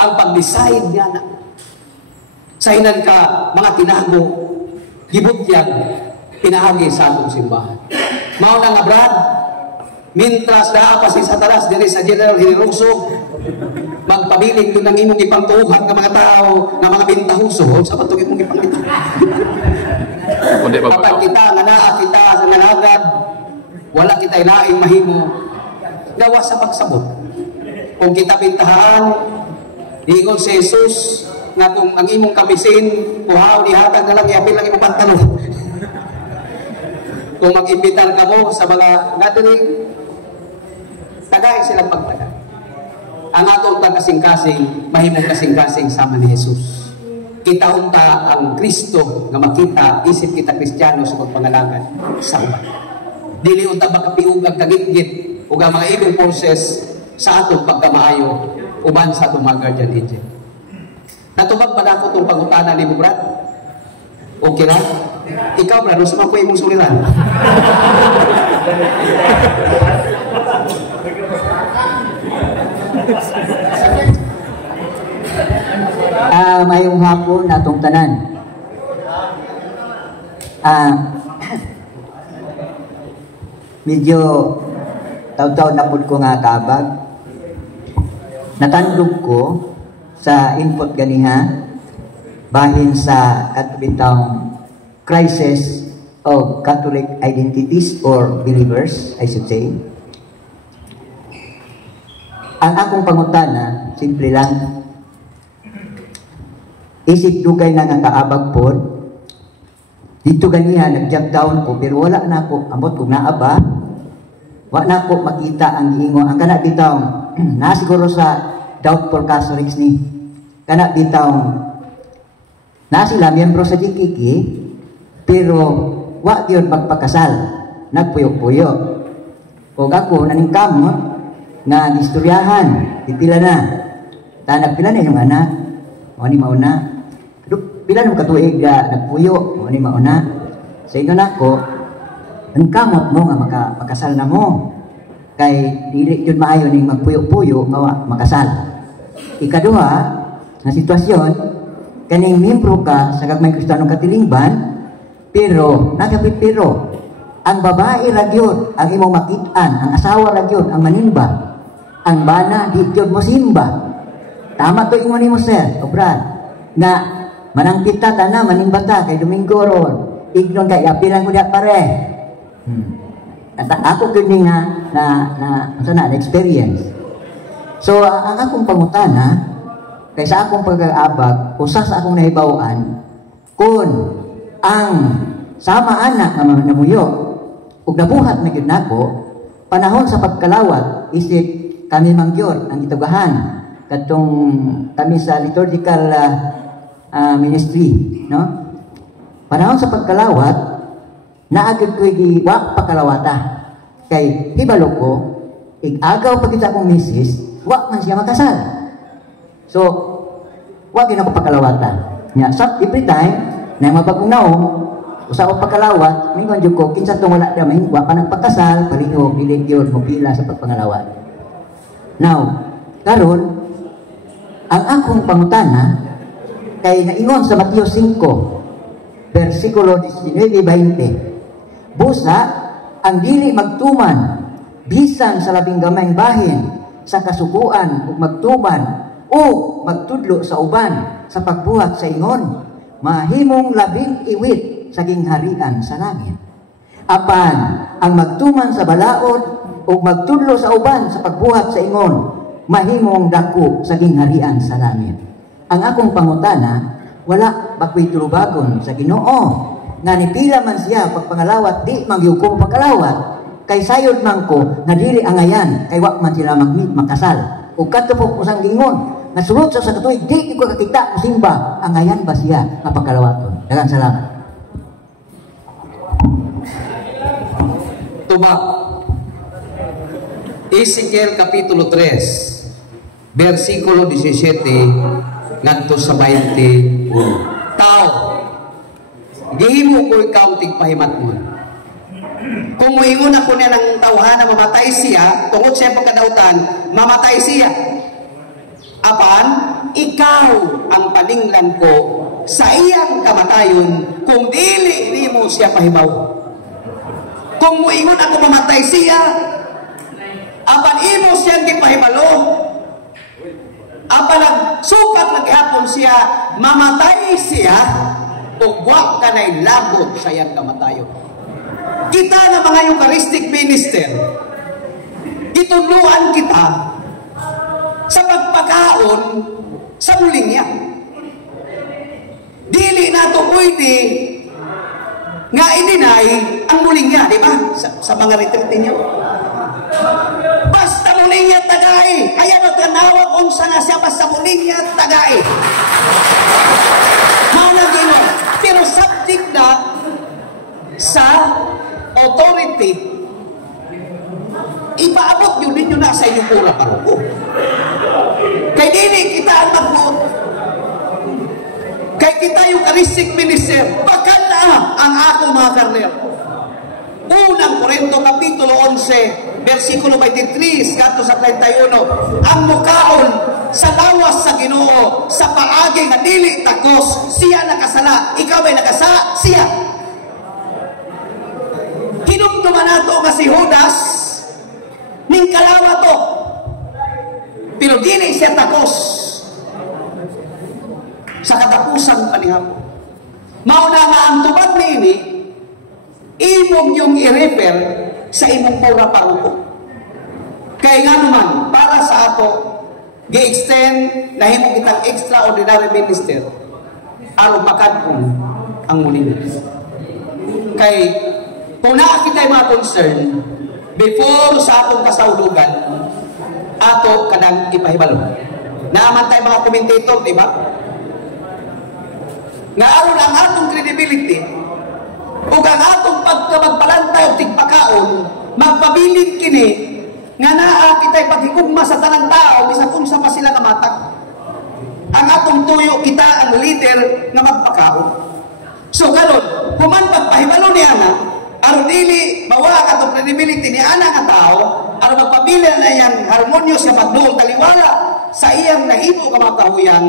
ang pag-decide niya na sa inan ka mga tinago, gibutyag, pinahagi sa atong simbahan. Mao na nga brad, mintras naa pa si Satanas diri sa General Hiniroso, magpabiling doon ang imong ipangtuuhan ng mga tao, ng mga bintahuso, sa patugin mong ipangituhan. Kapag kita, nga naa kita sa nalagad, wala kita ilaing mahimo, gawa sa pagsabot. Kung kita bintahaan, ingon si Jesus, nga kung ang imong kamisin, puhaw, ihatag na lang, iapil lang imong pantalon. Kung mag-imbitar ka mo sa mga gathering, tagay silang pagtagay. Ang atong kasing-kasing, mahimong kasing-kasing sama ni Jesus. Kita unta ang Kristo nga makita, isip kita Kristiyano sa pagpangalagan sa uban. Dili unta makapiugag kagitgit ug ang mga evil forces sa atong pagkamaayo uban sa atong mga guardian angel. Natubag pa na ako itong pangutanan ni mo, Brad? Okay na? Ikaw, Brad, sa mga kuya mong suliran. Mayong hapon na itong tanan. Medyo taw-taw na po ko nga tabag. Natandog ko sa input ganiha bahin sa katubitang crisis of Catholic identities or believers, I should say. Ang akong pangutana, simple lang, isip dugay na nga kaabag po, dito ganiha, nag-jump down ko, pero wala na ako, amot kung naaba, wala na ako makita ang giingon. Ang kana bitang, nasiguro sa doubtful Catholics ni, kana bitang, na sila miyembro sa DKK, pero wa yun magpakasal, nagpuyo-puyo. O ako, naningkamot, na istoryahan, pipila na. Tanag pila na yung anak, o ni mauna. Pila na katuig nagpuyo, o ni mauna. Sa inyo na ako, nangkamot mo nga makasal na mo. Kay dili yun maayo ning magpuyo-puyo, makasal. Ikaduha, na sitwasyon, kaning miyembro ka sa Gagmayng Kristiyanong Katilingban, pero nagapipiro, ang babae ragyod ang imong makitaan, ang asawa ragyod ang manimba. ang bana di jud mo simba. Tama to ingon nimo sir, Brad. Nga manang kita tana manimbata kay Domingo ron. Ignon kay apilan ko da pare. At ako kini na experience. So ang akong pangutana kay sa akong pag-aabag usa sa akong nahibaw-an kun ang sama anak nga namuyo ug nabuhat na gyud nako panahon sa pagkalawat isip kami manggyon ang itugahan katong kami sa liturgical ministry, no? Panahon sa pagkalawat naagid ko wa pakalawata kay hibalo ko igagaw pa kita akong misis wa man siya makasal. So wa gyud ako pakalawata nya sa every time na mabagong naong usa ko pagkalawat mingon jud ko kinsa tong wala damay wa pa nagpakasal palihog dili gyud mo pila sa pagpangalawat. Now, karon ang akong pangutana kay naingon sa Mateo 5 versikulo 19-20 busa ang dili magtuman bisan sa labing gamayng bahin sa kasukuan ug magtuman o magtudlo sa uban sa pagbuhat sa ingon mahimong labing iwit sa gingharian sa langit. Apan ang magtuman sa balaod o magtudlo sa uban sa pagbuhat sa ingon mahimong dako sa gingharian sa langit. Ang akong pangutana wala bakoy tulubagon sa Ginoo nga nipila man siya pagpangalawat di magyuko pagkalawat kay sayod man ko nga dili angayan kay wa man sila makasal ug kadto po usang gingon nga sulod sa katuig di ko kakita simba angayan ba siya nga pagkalawaton. Daghang salamat. Tuba Ezekiel Kapitulo 3 versikulo 17 ngadto sa 21. Tao, gihimo ko ikaw tigpahimat mo. Kung moingon ako niya ng tawhana mamatay siya, tungod siya pagkadautan, mamatay siya. Apan, ikaw ang paninglan ko sa iyang kamatayon kung dili nimo siya pahibaw. Kung moingon ako mamatay siya, apan imo siyang gipahibalo, apan nagsukat naghapon siya, mamatay siya, ug wa ka na'y labot sa iyang kamatayon. Kita na mga Eucharistic minister, gitudluan kita sa pagpakaon sa muling niya. Dili na ito pwede nga i-deny ang muling niya, di ba? Sa mga retreat niya. Basta muling niya tagay. Kaya magkanawa kung saan siya basta muling niya tagay. Maunagino. Pero subject na sa authority, ipaabot yun ninyo na sa inyong pura paruko. Kay dili kita ang magbuot. Kay kita yung Eucharistic minister, bakit na ang ako mga karnel. Unang Korinto Kapitulo 11, versikulo 23, kanto sa 31, ang mukaon sa lawas sa Ginoo, sa paagi nga dili takos, siya nakasala, ikaw ay nakasala, siya. Hinumduman nato nga si Judas, ning kalawa to, pero dili siya takos. Sa katapusan panihapon. Mauna nga ang tubag niini, imong yung i-refer sa imong pura paruko. Kaya nga naman, para sa ato, gi-extend na himong kitang extraordinary minister, aron pakadkon ang muling. Kay, kung nakakita yung mga concern, before sa atong kasaudugan, ato kanang ipahibalo. Naaman tayo mga commentator, di ba? Nga aron ang atong credibility o ang atong pagkamagbalantay o tigpakaon magpabilin kini nga naa kita'y paghigugma sa tanang tao bisag unsa pa sila kamatag ang atong tuyo kita ang leader nga magpakaon. So karon human pagpahibalo ni ana aron dili bawa atong credibility ni ana nga tao aron magpabilin na yang harmonious nga pagduol taliwala sa iyang nahimo ka mga kahuyan.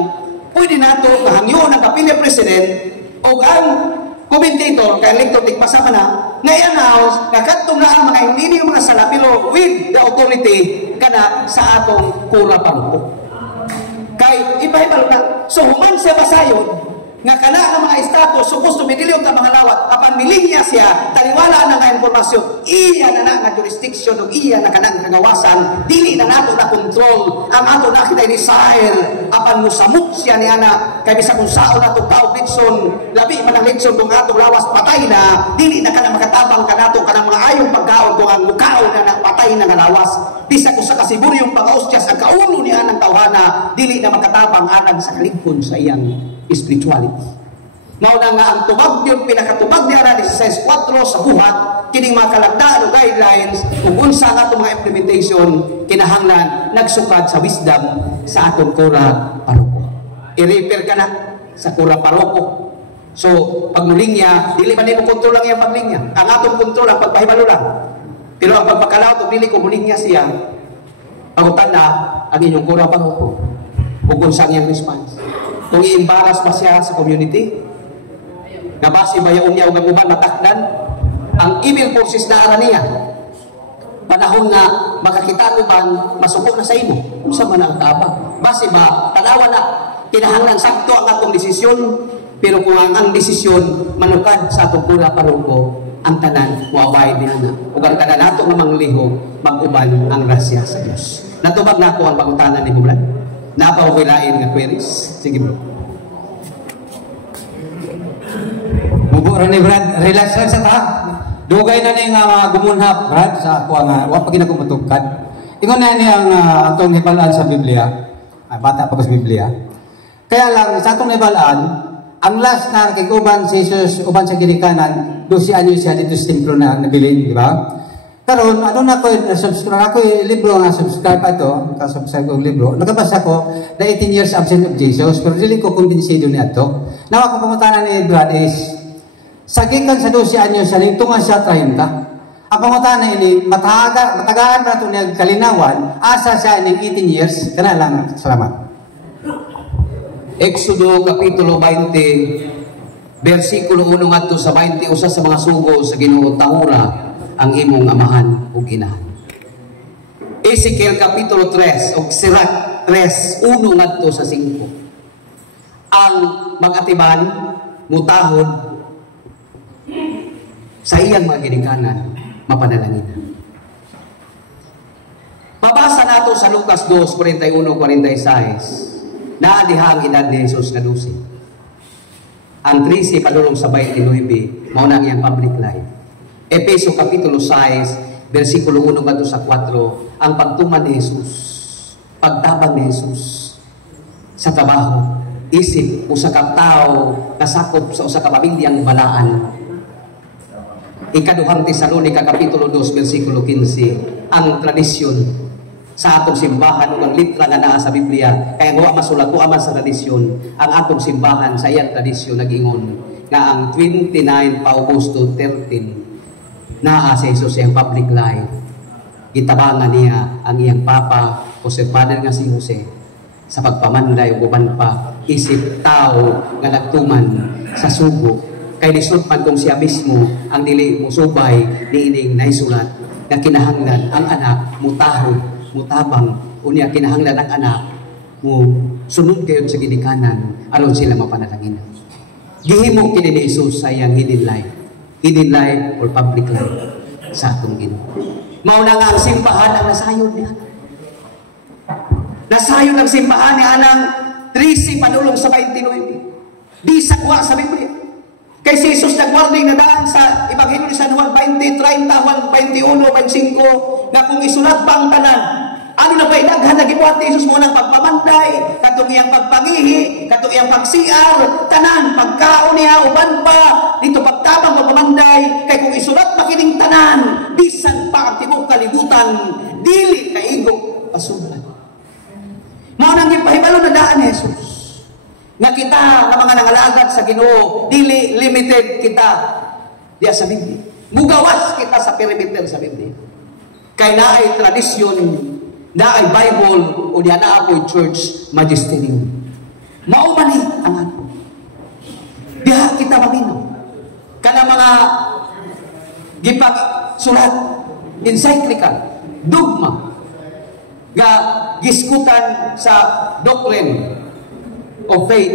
Pwede nato kahangyo ng kapili president o ang commentator kay electoral tigpasama na nga i-announce na katong na ang mga hindi mga sala pero with the authority na sa atong kura paroko. Kay iba-iba na. So human siya basayon nga kana nga mga status supposed to be diliw ta mga lawat apan milinya siya taliwala na nga impormasyon iya na nga jurisdiction ug iya na kanang kagawasan dili na nato na control ang ato na kita desire apan musamot siya ni ana kay bisa kung sao nato tao Nixon labi man ang Nixon kung ato lawas patay na dili na kana makatabang kanato kanang mga ayong pagkaon kung ang mukaon na patay na nga lawas bisa kung sa kasiburyong pag-austya sa kaulo ni anang tawhana dili na makatabang anan sa kaligpon sa iyang spirituality. Mao na nga ang tubag yun, pinakatubag niya na 16.4 sa buhat, kining mga kalagdaan o guidelines, kung unsa nga itong mga implementation, kinahanglan, nagsukad sa wisdom sa atong kura paroko. I-repair ka na sa kura paroko. So, pagmuling niya, dili man mo kontrol lang yung pagmuling niya. Ang atong kontrol, ang pagpahibalo lang. Pero ang pagpakalaw, kung dili ko muling niya siya, pagutan na ang inyong kura paroko. Kung unsa niyang response. Kung i-embarrass pa siya sa community, nabasi ba yung niya o uban natakdan, ang evil forces na ara niya, panahon na makakita uban, masuko na sa imo, kung sa man ang taba. Basi ba, tanawa na, kinahanglan sakto ang atong desisyon, pero kung ang desisyon manukad sa atong kura paroko, ang tanan, waway niya na. Kung ang tanan nato nga mangliho, mag-uban ang grasya sa Diyos. Natubag na ako ang pangutanan ni Bulan. Napawilain nga queries. Sige bro. Mubo rin ni Brad. Relax lang sa ta. Dugay na ni nga gumunhap, Brad, sa ako nga. Huwag pag ginagumutugkan. Ingon na ni ang atong nibalaan sa Biblia. Bata pa ko sa Biblia. Kaya lang, sa atong nibalaan, ang last na kiguban si Jesus, uban sa ginikanan, 12 anyo siya dito sa templo na nabilin, di ba? Karon ano na ko subscribe ako libro nga subscribe ato ka-subscribe ko libro nagabasa ko the 18 years absence of Jesus pero dili ko kumbinsido ni ato nawa ko pangutanan ni Brad is sagikan sa 12 anyo sa tunga siya 30 ang pangutanan ini matagaan na to ni kalinawan asa siya ning 18 years kana lang salamat. Exodo kapitulo 20 versikulo 1 ngadto sa 20 usa sa mga sugo sa Ginoo tahura ang imong amahan ug inahan. Ezekiel kapitulo 3 o Sirak 3 1 ngadto sa 5. Ang mag-atiban mutahod sa iyang mga ginikanan mapanalangin. Mabasa nato sa Lucas 2:41-46 naa diha ang edad ni Jesus nga 12. Ang 13 padulong sa 29 mao na ang iyang public life. Efeso kapitulo 6, versikulo 1 ngadto sa 4, ang pagtuman ni Jesus, pagtabang ni Jesus sa trabaho, isip, usa ka tawo nasakop sa usa ka pamilyang balaan. Ikaduhang Tesalonica kapitulo 2, versikulo 15, ang tradisyon sa atong simbahan ug ang litra nga naa sa Biblia, kaya wa masulat aman sa tradisyon, ang atong simbahan sa iyang tradisyon nag-ingon nga ang 29 pa Agosto 13 naa si Jesus sa public life. Gitabangan niya ang iyang papa o si father nga si Jose sa pagpamanday o uban pa isip tao nga nagtuman sa sugo. Kay lisod man kung siya mismo ang dili musubay niining naisulat nga kinahanglan ang anak mutahod, mutabang unya kinahanglan ang anak mo sunod kayo sa ginikanan aron sila mapanalangin. Gihimo kini ni Jesus sa iyang hidden life or public life sa atong Ginoo. Mao na nga ang simbahan ang nasayon ni anak. Nasayon ang simbahan ni anang 13 padulong sa 29. Di sakwa sa Biblia. Kay si Jesus nag-warning na daan sa Ebanghelyo ni San Juan 20, 30, 21, 25 na kung isulat pa ang tanan, ano na ba inaghan na gibuhat ni Jesus mo ng pagpamanday, katong iyang pagpangihi, katong iyang pagsiar, tanan, pagkaon niya, uban pa, dito pagtabang pagpamanday, kay kung isulat makining tanan, bisan pa ang tibok kalibutan, dili kaigo pasulan. Mao nang gipahibalo na daan ni Jesus. Nga kita na mga nangalagad sa Ginoo, dili limited kita diya sa Biblia. Mugawas kita sa perimeter sa Biblia. Kay naay tradisyon, naay Bible, o diya na apoy church magisterium. Mao man ang ato. Diha kita maminaw. Kana mga gipag sulat, encyclical, dogma, nga giskutan sa doctrine of faith,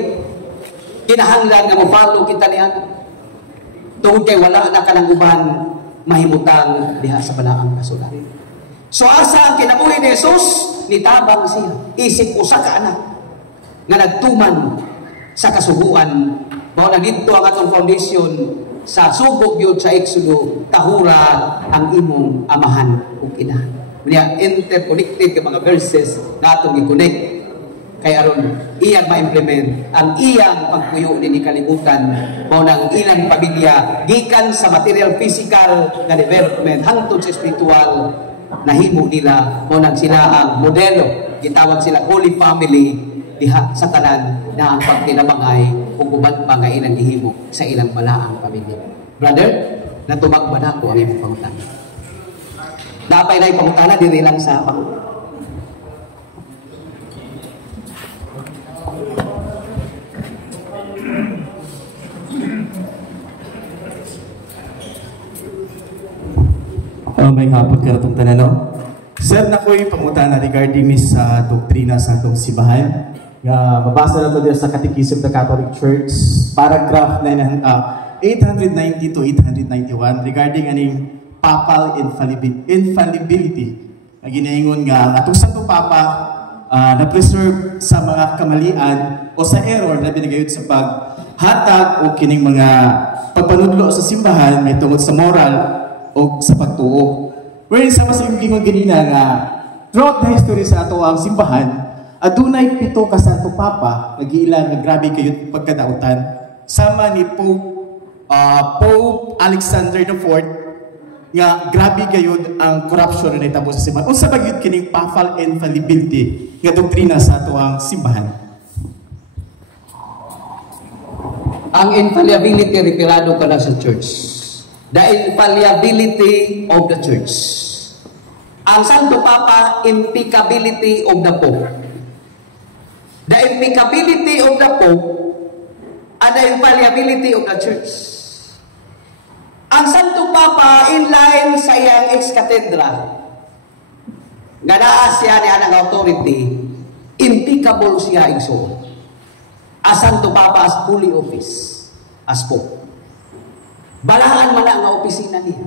kinahanglan nga mo-follow kita niya. Tungod kay wala na ka ng uban mahimutang diha sa balaang kasulat. So asa ang kinabuhi ni Jesus, nitabang siya. Isip usa ka anak nga nagtuman sa kasubuan. Mao na dito ang atong foundation sa subok yun sa Exodo, tahura ang imong amahan ug inahan. Niya interconnected ka mga verses na atong i-connect kay aron iyang ma-implement ang iyang pagpuyo ni kalibutan mao nang ilang pamilya gikan sa material physical na development hangtod sa spiritual nahimo nila mao nang sila ang modelo, gitawag sila holy family diha sa tanan na ang pagtinabangay ug uban pa nga ilang gihimo sa ilang balaang pamilya. Brother, natubag ba nako ang imong pangutana? Napay na pangutana diri lang sa may hapon ka itong tanano. Sir, na ko yung pangutana regarding sa doktrina sa itong simbahan. Mabasa na ito din sa Catechism of the Catholic Church, paragraph 890 to 891 regarding aning papal infallibility. Ginaingon nga atong Santo Papa na-preserve sa mga kamalian o sa error na binigayod sa paghatag o kining mga pagpanudlo sa simbahan may tungod sa moral o sa pagtuo. Wherein sa mas gingon ganina nga throughout the history sa ato ang simbahan, adunay 7 ka Santo Papa nagiilang nga grabe kayo pagkadautan sama ni Pope Alexander IV nga grabe gayud ang corruption na itabo sa simbahan. Unsa ba gyud kining papal infallibility nga doktrina sa ato ang simbahan? Ang infallibility referado ka na sa church. The infallibility of the church. Ang Santo Papa, impeccability of the Pope. The impeccability of the Pope and the infallibility of the church. Ang Santo Papa, in line sa iyang ex-cathedra, nga naa siya ni anang authority, impeccable siya igsoon. As Santo Papa as holy office, as Pope. Balaan man ang opisina niya.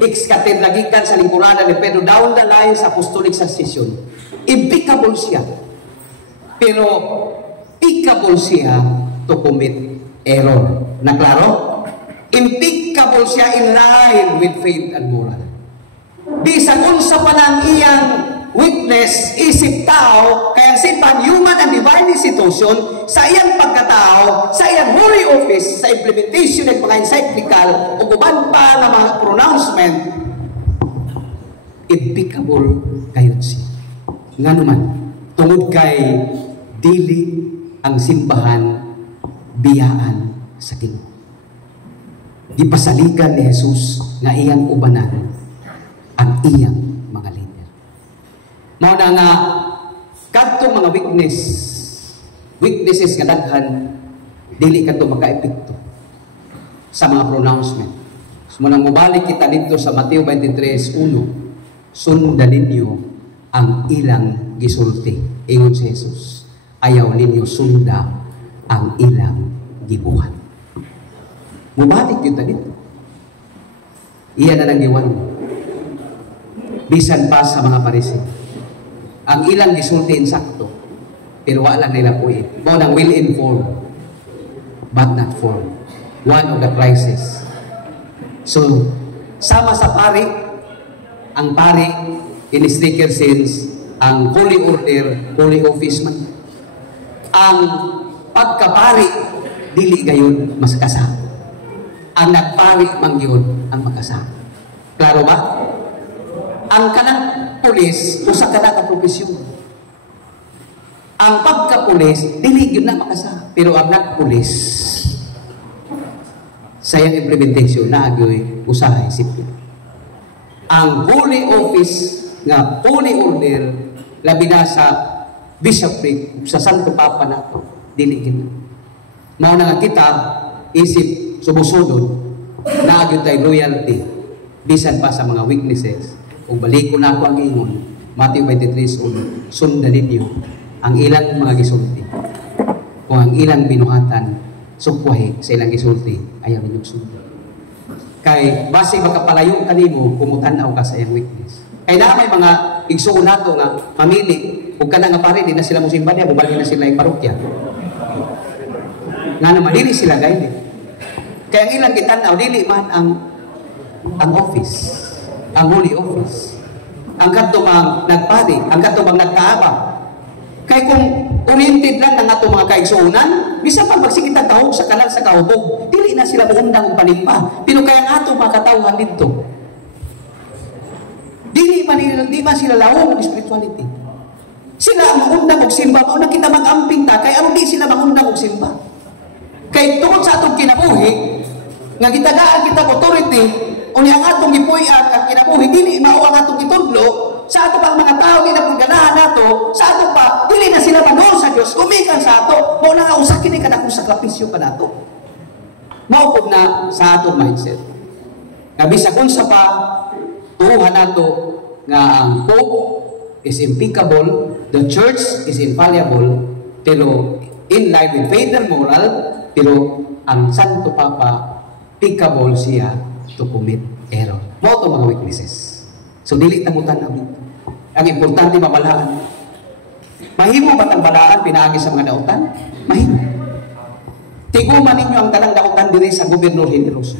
Ex-cathedra gikan sa lingkurada ni Pedro down the line sa apostolic succession. Impeccable siya. Pero impeccable siya to commit error. Naklaro? Impeccable siya in line with faith and moral. Bisan unsa pa ng iyang weakness, isip tao, kaya sipan human and divine institution, sa iyang pagkatao, sa iyang holy office, sa implementation ng mga encyclical, o uban pa ng mga pronouncement, impeccable kayo siya. Nga naman, tungod kay dili ang simbahan biyaan sa Ginoo. Ipasaligan ni Jesus nga iyang ubanan ang iyang mga leader. Mao na nga kadtong mga weaknesses nga daghan dili kadto maka-epekto sa mga pronouncement. So munang mobalik kita dito sa Mateo 23:1, sundan ninyo ang ilang gisulti. Ingon si Jesus, ayaw ninyo sunda ang ilang gibuhat. Mubalik kita dito. Iyan na nang giwan. Bisan pa sa mga Pariseo. Ang ilang gisulti insakto, pero wala nila puit. Mo nang will inform, but not form. One of the crisis. So, sama sa pari, ang pari, in stricter sense, ang holy order, holy office man. Ang pagkapari, dili gayon mas kasama. Ang nagpari man yun ang makasama. Klaro ba? Ang kanang pulis, usa ka na ka-profesyon. Ang pagka-pulis, dili yun na makasama. Pero ang nagpulis, sa iyang implementation, naagyoy usahay sipin. Ang holy office, nga holy order, labi na sa bishopric, sa Santo Papa na ito, dili yun na. Mao na nga kita, isip, sumusunod, naagyo tayo loyalty, bisan pa sa mga weaknesses. Kung baliko na ako ang ingon, Matthew 23, sundan ninyo ang ilang mga gisulti. Kung ang ilang binuhatan, sukwahi sa ilang gisulti, ayaw ninyong sundan. Kay, base makapalayo ka nimo, kumutanaw ka sa iyang witness. Kaya na may mga igsuon nato nga, mamili, kung ka na nga pare, di na sila musimba niya, bumalik na sila yung parokya. Nga naman, dili sila gaili. Kaya ang ilang gitanaw, dili man ang office, ang holy office. Ang katumang nagpari, ang katumang nagkaabang. Kaya kung oriented lang ng ato mga kaigsuunan, bisa pag magsikita tahog sa kanal sa kahubog, dili na sila buundang panimpa. Pero kaya ang ato mga katawhan dito, di man sila lawong ng spirituality. Sila ang maundang og simba, mauna kita mag-amping ta, kaya ano di sila maundang og simba. Kaya tungkol sa atong kinabuhi, nga gitagaan kita authority, o ang atong gipuy-an ang kinabuhi, dili mao ang atong itudlo, sa ato pang mga tao, ginapaganahan nato, sa ato pa, dili na sila manuol sa Diyos, kumikan sa ato, mo na nga usakin ni kanakong sakripisyo ka nato. Maupod na sa atong mindset. Nabisa kung sa pa, turuhan nato nga ang Pope is impeccable, the Church is infallible, pero in line with faith and moral, pero ang Santo Papa, pickable siya to commit error. Mo ito mga weaknesses. So, dili tamutan namin. Ang importante, mabalaan. Mahimo ba ang balaan, pinaagi sa mga dautan? Mahimo. Tiguman ninyo ang tanang dautan diri sa Gobernador Generoso.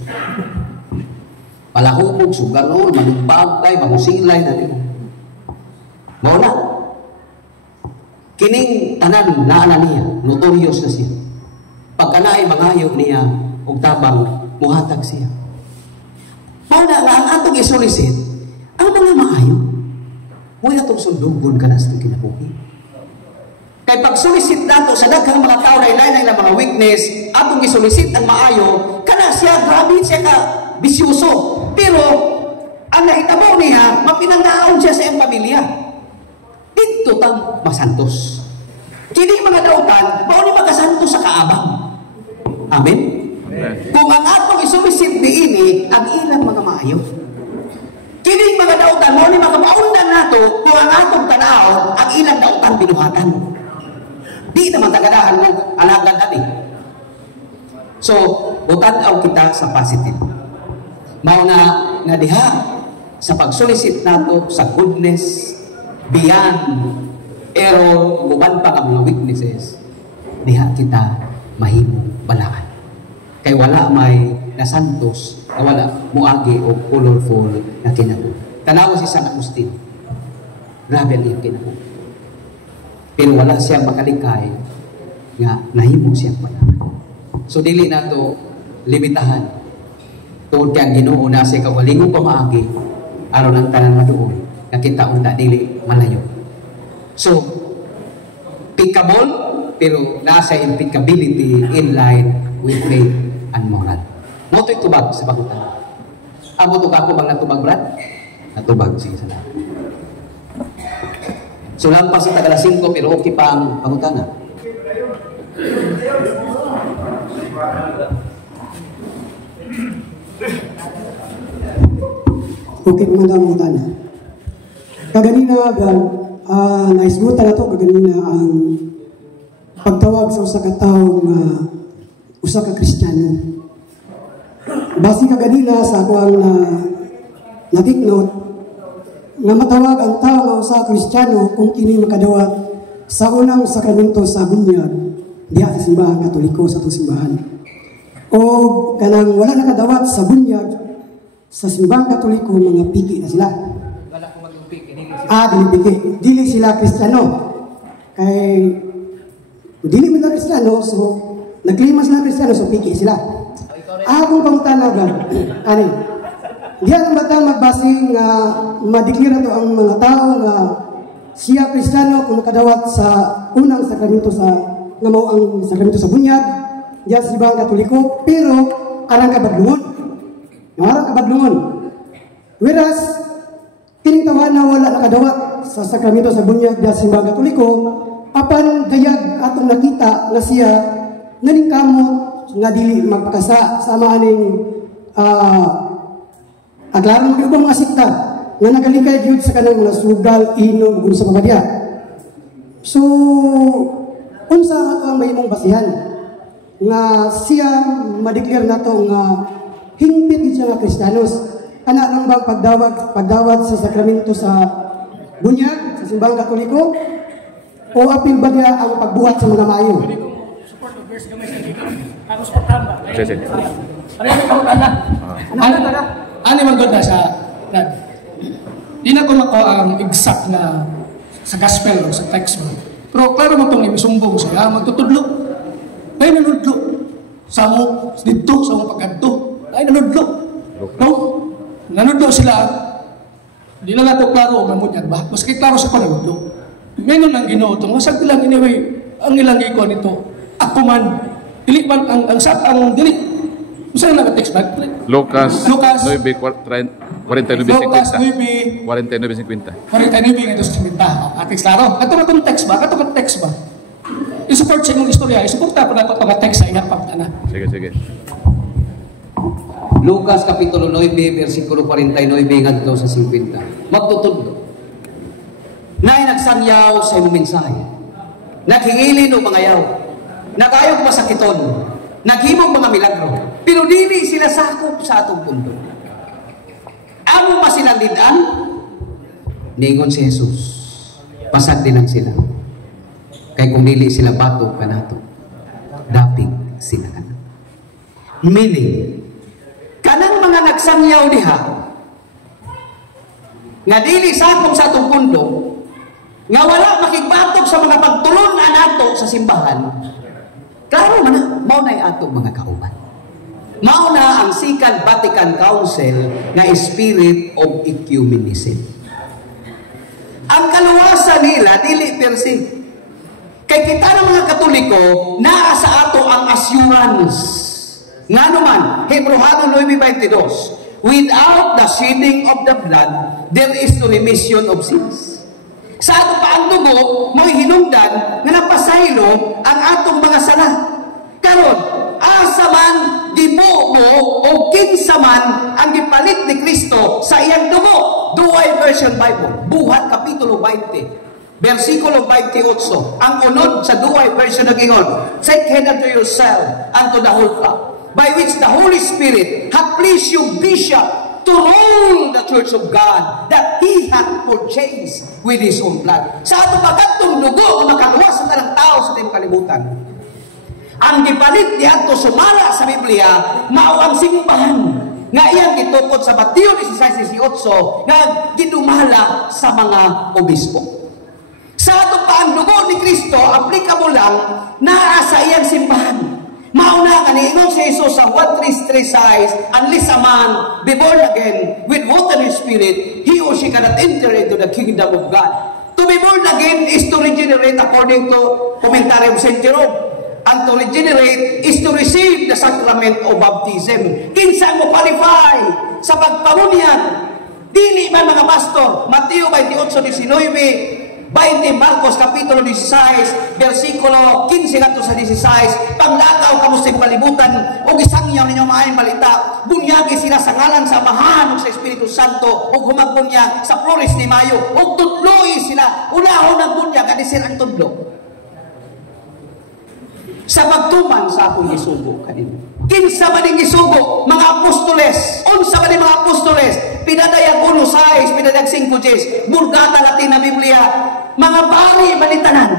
Palahubog, sugarol, manumpagkay, mamusilay, na nila. Mauna. Kining tanan na niya, notorious na siya. Pagkanaay mangayo niya, og tabang muhatag siya. Mauna nga ang atong isulisit, ang mga maayo, huwag atong sundugon ka na sa itong kinabuhi. Kaya pag sulisit nato sa daghang mga tao na ilay na mga weakness, atong isulisit ang maayo, kana siya, grabe siya ka, bisyoso. Pero, ang nahitabo niya, mapinangaon siya sa iyang pamilya. Dito tang masantos. Kini mga dautan, mauni magasantos sa kaabang. Amen? Kung ang atong isulisit diini, ang ilang mga maayo. Kini mga dautan, mauni makapaundan nato, kung ang atong tanaw, ang ilang dautan binuhatan. Di naman tagadahan mo, alagan natin. So, butanaw kita sa positive. Mauna nga diha sa pagsulisit nato sa goodness beyond error guban pa ang mga weaknesses, diha kita mahimo balaan. Kay wala may nasantos na wala muagi o colorful na kinabuhi. Tanawa si San Agustin, grabe ang iyang kinabuhi, pero wala siyang makalikay nga nahimo siyang balaan. So dili nato limitahan tungod kang Ginoo na sa kawalingon pa maagi aron ang tanan maduol nakita unta dili malayo. So pickable pero nasa impeccability in line with faith and moral. Mo to'y tubag sa pangutan. Amo to kako bang natubag brad? Natubag sige sa lahat. So lampas sa tagala 5 pero okay pa ang pangutan. Okay, mga tana. Kaganina, naisgutan na ito, kaganina ang pagtawag sa usa ka tawo nga usa ka Kristiyano. Basi kaganina sa ako ang natiknot nga matawag ang tao nga usa ka Kristiyano kung kini makadawat sa unang sakramento sa bunyag diha sa simbahan Katoliko sa itong simbahan. O kanang wala nakadawat sa bunyag sa simbahan Katoliko, mga piki na sila. Dili sila Kristiyano. Kay dili mo na Kristiyano, so nagklima sila Kristiyano, so piki sila. Akong pangtanagan, ani, diyan batang magbasing nga madeklara to ang mga tao nga siya Kristiyano kung nakadawat sa unang sakramento sa nga mao ang sakramento sa bunyag diyan sa simbahan Katoliko, pero arang kabadlungon. Arang kabadlungon. Whereas kining tawahan na wala nakadawat sa sakramento sa bunyag diyan sa simbahan Katoliko, apan dayag atong nakita nga siya naning kamot nga dili magpakasa sama aning aglaron ng ibang mga sikta nga nagalikay gyud sa kanang mga sugal, inom ug sa pamilya. So unsa ato ang mahimong basihan nga siya madeklar nato nga hingpit gid siya nga Kristiyanos? Ana lang bang pagdawat sa sakramento sa bunyag sa simbahang Katoliko o apil ba niya ang pagbuhat sa mga maayo? Ano man gud na siya? Di na ko mako ang exact na sa gospel o sa text mo. Pero klaro mo itong imisumbong siya, magtutudlo. Ay nanudlo. Sa mo, dito, sa mo pagkanto. Ay nanudlo. No? Nanudlo sila. Di na nato klaro o mamunyag ba? Mas klaro sa pananudlo. Ngayon lang Ginoo itong masag lang anyway, ang ilang ikaw nito. Ako man, dili man ang dili. Usa na text back? Lucas 9:49. 49:50. 49 nga ito sa siminta. Ating klaro. Ito na text ba? Ito ka text ba? I-support sa inyong istorya. I-support pa na ito ka text sa iyang pagtana. Sige. Lucas Kapitulo 9, versikulo 49 ngadto sa 50. Magtutudlo. Nay nagsangyaw sa imong mensahe. Naghingilin o mga yaw. Nagayog masakiton. Naghimog mga milagro. Pero dili sila sakop sa atong pundo. Amo pa silang lidan? Ningon si Jesus. Pasag din lang sila. Kaya kung dili sila bato kanato, dapig sila kana. Meaning, kanang mga nagsangyaw diha, nga dili sakop sa atong pundo, nga wala makigbatok sa mga pagtulon na nato sa simbahan, klaro man na, mao na atong mga kauban. Mao na ang Second Vatican Council nga spirit of ecumenism. Ang kaluwasan nila, dili per se. Kay kita ng mga Katoliko, naa sa ato ang assurance. Nga naman, Hebreano 9:22, without the shedding of the blood, there is no remission of sins. Sa ato pa ang dugo, mo'y hinungdan nga napasaylo ang atong mga sala. Karon, asa man gibuo mo o kinsa man ang gipalit ni Kristo sa iyang dugo. Duay Version Bible, Buhat Kapitulo 20, versikulo 28. Ang unod sa Duay Version nagingon, take heed unto yourself and to the whole flock, by which the Holy Spirit hath pleased you, bishop, to rule the church of God, that He hath purchased with His own blood. Sa ato pagkatong dugo, ang makaluwas sa talang tao sa tayong kalibutan. Ang gipalit diadto sumala sa Biblia, mao ang simbahan nga iyang gitukod sa Mateo 16:18 nga gidumala sa mga obispo. Sa ato pa ang dugo ni Kristo, applicable lang naa sa iyang simbahan. Mao na kaniingon si Jesus sa 1:3 unless a man be born again with water and spirit, he or she cannot enter into the kingdom of God. To be born again is to regenerate according to commentary of St. Jerome. And to regenerate is to receive the sacrament of baptism. Kinsa mo qualify sa pagpamunyag? Dili man mga pastor. Mateo 28:19, 20 Marcos Kapitulo 16, versikulo 15 ngadto sa 16, panglakaw kamo sa palibutan o gisangyaw ninyo maayong balita. Bunyagi sila sa ngalan sa Amahan ug sa Espiritu Santo ug humagbunyag sa Flores ni Mayo ug tudloy sila. Unahon ang bunyag ani sir ang tudlo. Sa pagtuman sa akong gisugo kanina. Kinsa man ning gisugo? Mga apostoles. Unsa man mga apostoles? Pinadayag 1:6, pinadayag 5:10. Burgata Latin na Biblia. Mga pari manitanan.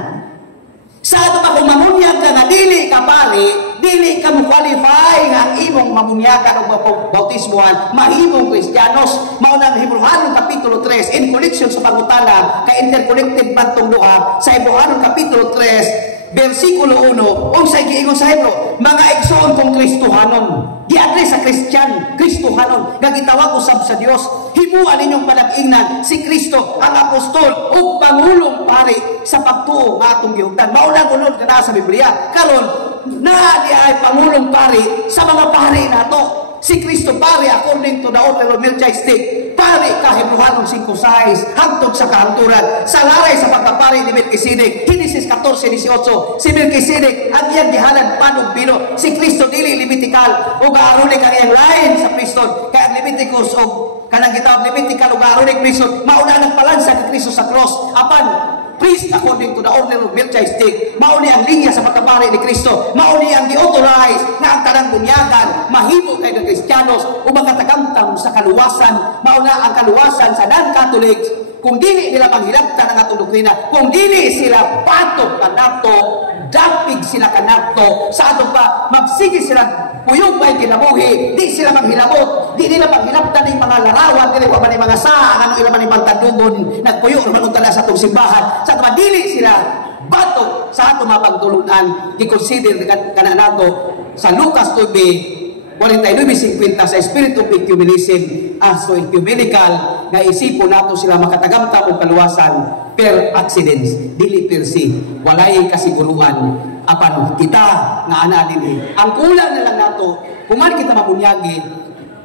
Sa ato pa kung mamunyag ka nga dili ka pari, dili ka mo qualify nga ang imong mamunyagan o bautismuhan, mahimong Kristiyanos. Mao nang Hebreano Kapitulo 3 in connection sa pangutana ka interconnected pantong duha sa Hebreano Kapitulo 3 versikulo 1, unsay giingon sa Hebro, mga igsoon kong Kristohanon, giadre sa Kristyan, Kristohanon, nga gitawag usab sa Dios, himuan ninyong panag-ingnan si Kristo ang apostol ug pangulong pari sa pagtuo nga atong gihugdan. Maunang unod kana sa Biblia. Karon naa di ay pangulong pari sa mga pari nato. Si Kristo pari according to the order of Melchizedek. pari kahimluhanon 5-6 hangtod sa kahanturan sa laray sa pagkapari ni Melkisedek. Genesis 14:18, si Melkisedek ang iyang gihalan panog bino, si Kristo dili Levitical ug aaronik ang iyang lain sa priesthood, kaya ang Leviticus ug kanang gitawag Levitical ug aaronik priesthood mauna nagpalansa ni Kristo sa cross apan priest according to the order of Melchizedek. Mauni ang linya sa pagkapari ni Kristo, mauni ang gi-authorize na ang tanang bunyagan mahimo kay ng Kristiyanos o magkatagamtang sa kaluwasan. Mauna ang kaluwasan sa non-Catholics kung dili nila manghilabtan ang atong doktrina, kung dili sila patok kanato, dapig sila kanato, sa atong pa magsige sila puyog may kinabuhi, di sila maghilabot, di nila maghilabtan ng mga larawan, di nila mga saan, ano ilang mga tandugon, nagpuyog naman tala sa atong simbahan, sa atong dili sila batok sa atong mga pagtulunan, i-consider kana nato sa Lucas 49:50 sa Spirit of Ecumenism as to ecumenical nga isipon nato sila makatagamta og kaluwasan per accidents, dili per se, walay kasiguruan apan kita nga ana dinhi. Ang kulang na lang nato, human kita mabunyagi,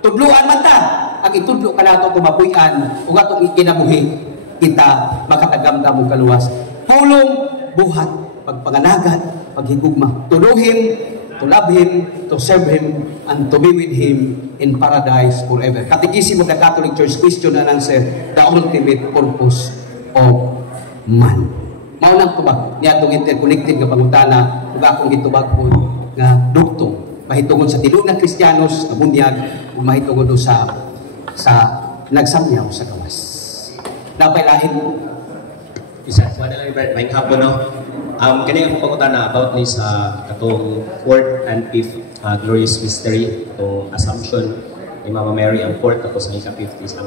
tudluan man ta, ang itudlo ka nato tumapuy-an ug atong ikinabuhi, kita makatagamta og kaluwasan. Pulong buhat, pagpanganagat, paghigugma, to know Him, to love Him, to serve Him, and to be with Him in paradise forever. Catechism of the Catholic Church, question and answer, the ultimate purpose of man. Maunang tubag, niya itong interconnected nga pangutana, ug akong gitubag po nga dugtong, mahitungod sa tilog ng Kristiyanos, na bunyag, ug mahitungod sa nagsamyaw sa gawas. Napailahin mo. Isa, wala lang iba, may hapon, no? Kani ang pangutana about ni sa katong 4th and 5th glorious mystery, itong Assumption ni Mama Mary, ang 4th tapos ang ika-50 ang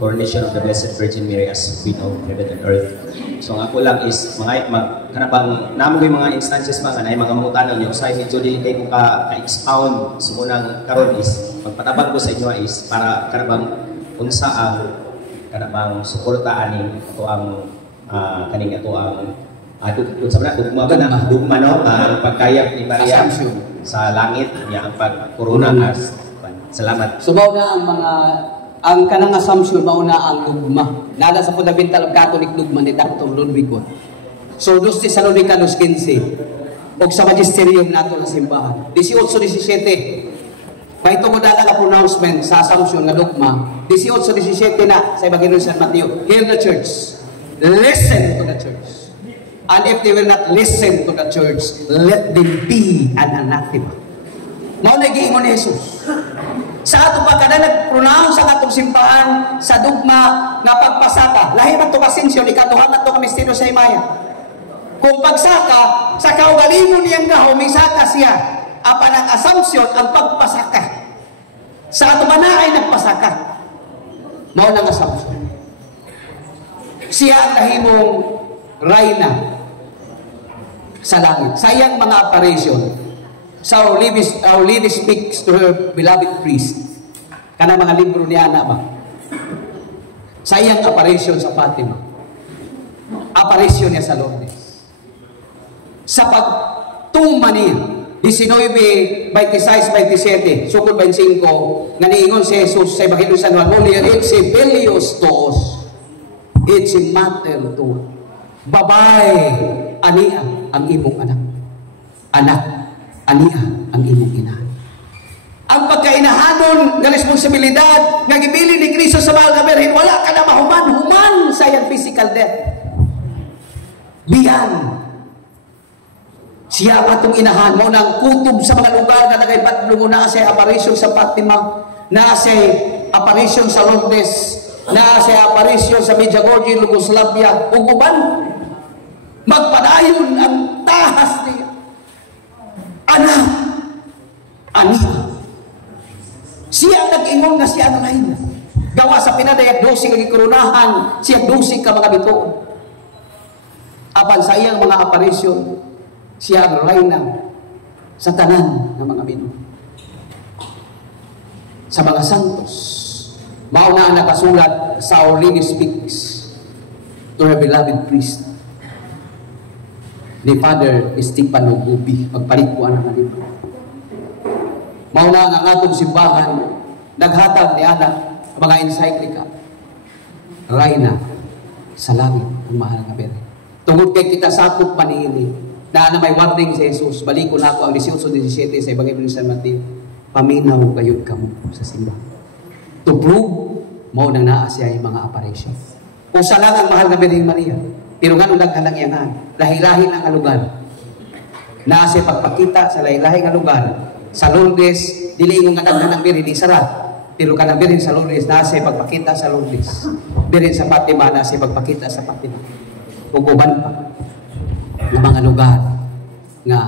coronation of the Blessed Virgin Mary as Queen of Heaven and Earth. So ang ako lang is kanapang namo yung mga instances mga na mga mangutana niyo sa medyo din kay ko ka-expound sa unang karon is pagpatabang ko sa inyo is para kanapang unsa ang kanapang suportaan ni ato ang kaning ato ang dugma no ang pagkayap ni Maria sa langit niya ang pagkorona as salamat. Subaw na ang kanang assumption mauna ang dugma. Nada sa fundamental of Catholic dogma ni Dr. Ludwig Wood. So 2 Tesalonicanos 15 og sa magisterium nato sa simbahan 18-17. Mahito ko dala ka pronouncement sa assumption nga dogma 18-17 na sa Ebanghelyo San Mateo. Hear the church. Listen to the church. And if they will not listen to the church, let them be an anathema. Mao na giingon ni Jesus. Sa ato pa kada nag-pronounce ang atong simbahan sa dugma nga pagpasaka, lahi man to Asensyon, ikaduha man to ka misteryo sa Imaya. Kung pagsaka, sa kaugalingon niyang gaho, may saka siya. Apan ang Assumption, ang pagpasaka. Sa ato man ay nagpasaka. Mao nang Assumption. Siya ang kahimong rayna sa langit. Sa iyang mga apparition, sa Our Lady speaks to her beloved priest. Kana mga libro niya na ba? Sa iyang apparition sa Fatima. Apparition niya sa Lourdes. Sa pagtuma niya, 19:26-27, sukod 25, nga niingon si Jesus sa Ebanghelyo San Juan, it's a Velios Toos, it's a matter to babae, ania ang imong anak. Anak, ania ang imong ina. Ang pagkainahanon nga responsibilidad nga gibili ni Kristo sa mahal nga Birhen, wala ka na mahuman sa iyang physical death. Biyan. Siya atong inahan mo ng kutob sa mga lugar na nagaybat mo na sa apparition sa Fatima, na sa apparition sa Lourdes, na sa apparition sa Medjugorje, Yugoslavia, ug uban. Magpadayon ang tahas niya. Anak, ania. Siya nag-ingon nga siya ang lain. Gawa sa pinadayag dosing ang ikoronahan, siya dosing ka mga bituon. Apan sa iyang mga aparisyon, siya ang rayna sa tanan ng mga bituon. Sa mga santos, mauna ang nakasulat sa Our Lady speaks to her beloved priest ni Father Esteban Lugubi, magpalit ko ang mga libro. Mauna ang atong simbahan, naghatag ni anak mga encyclica. Rayna sa langit ang mahal nga Birhen. Tungod kay kita sakop panini na may warning si Jesus, baliko na ako ang 18-17 sa Ebanghelyo ni San Mateo. Paminaw kayod kamo sa simbahan. To prove mo nang naa siya yung mga apparition. Usa lang ang mahal nga Birhen Maria. Pero nga nung naghalang yan, lahi-lahi ng lugar. Naa siya pagpakita sa lahi-lahi ng lugar. Sa Lourdes, dili yung kanang Birhen di Sara. Pero kanang Birhen sa Lourdes, naa siya pagpakita sa Lourdes. Birhen sa Fatima, naa siya pagpakita sa Fatima. Uguban pa ng mga lugar nga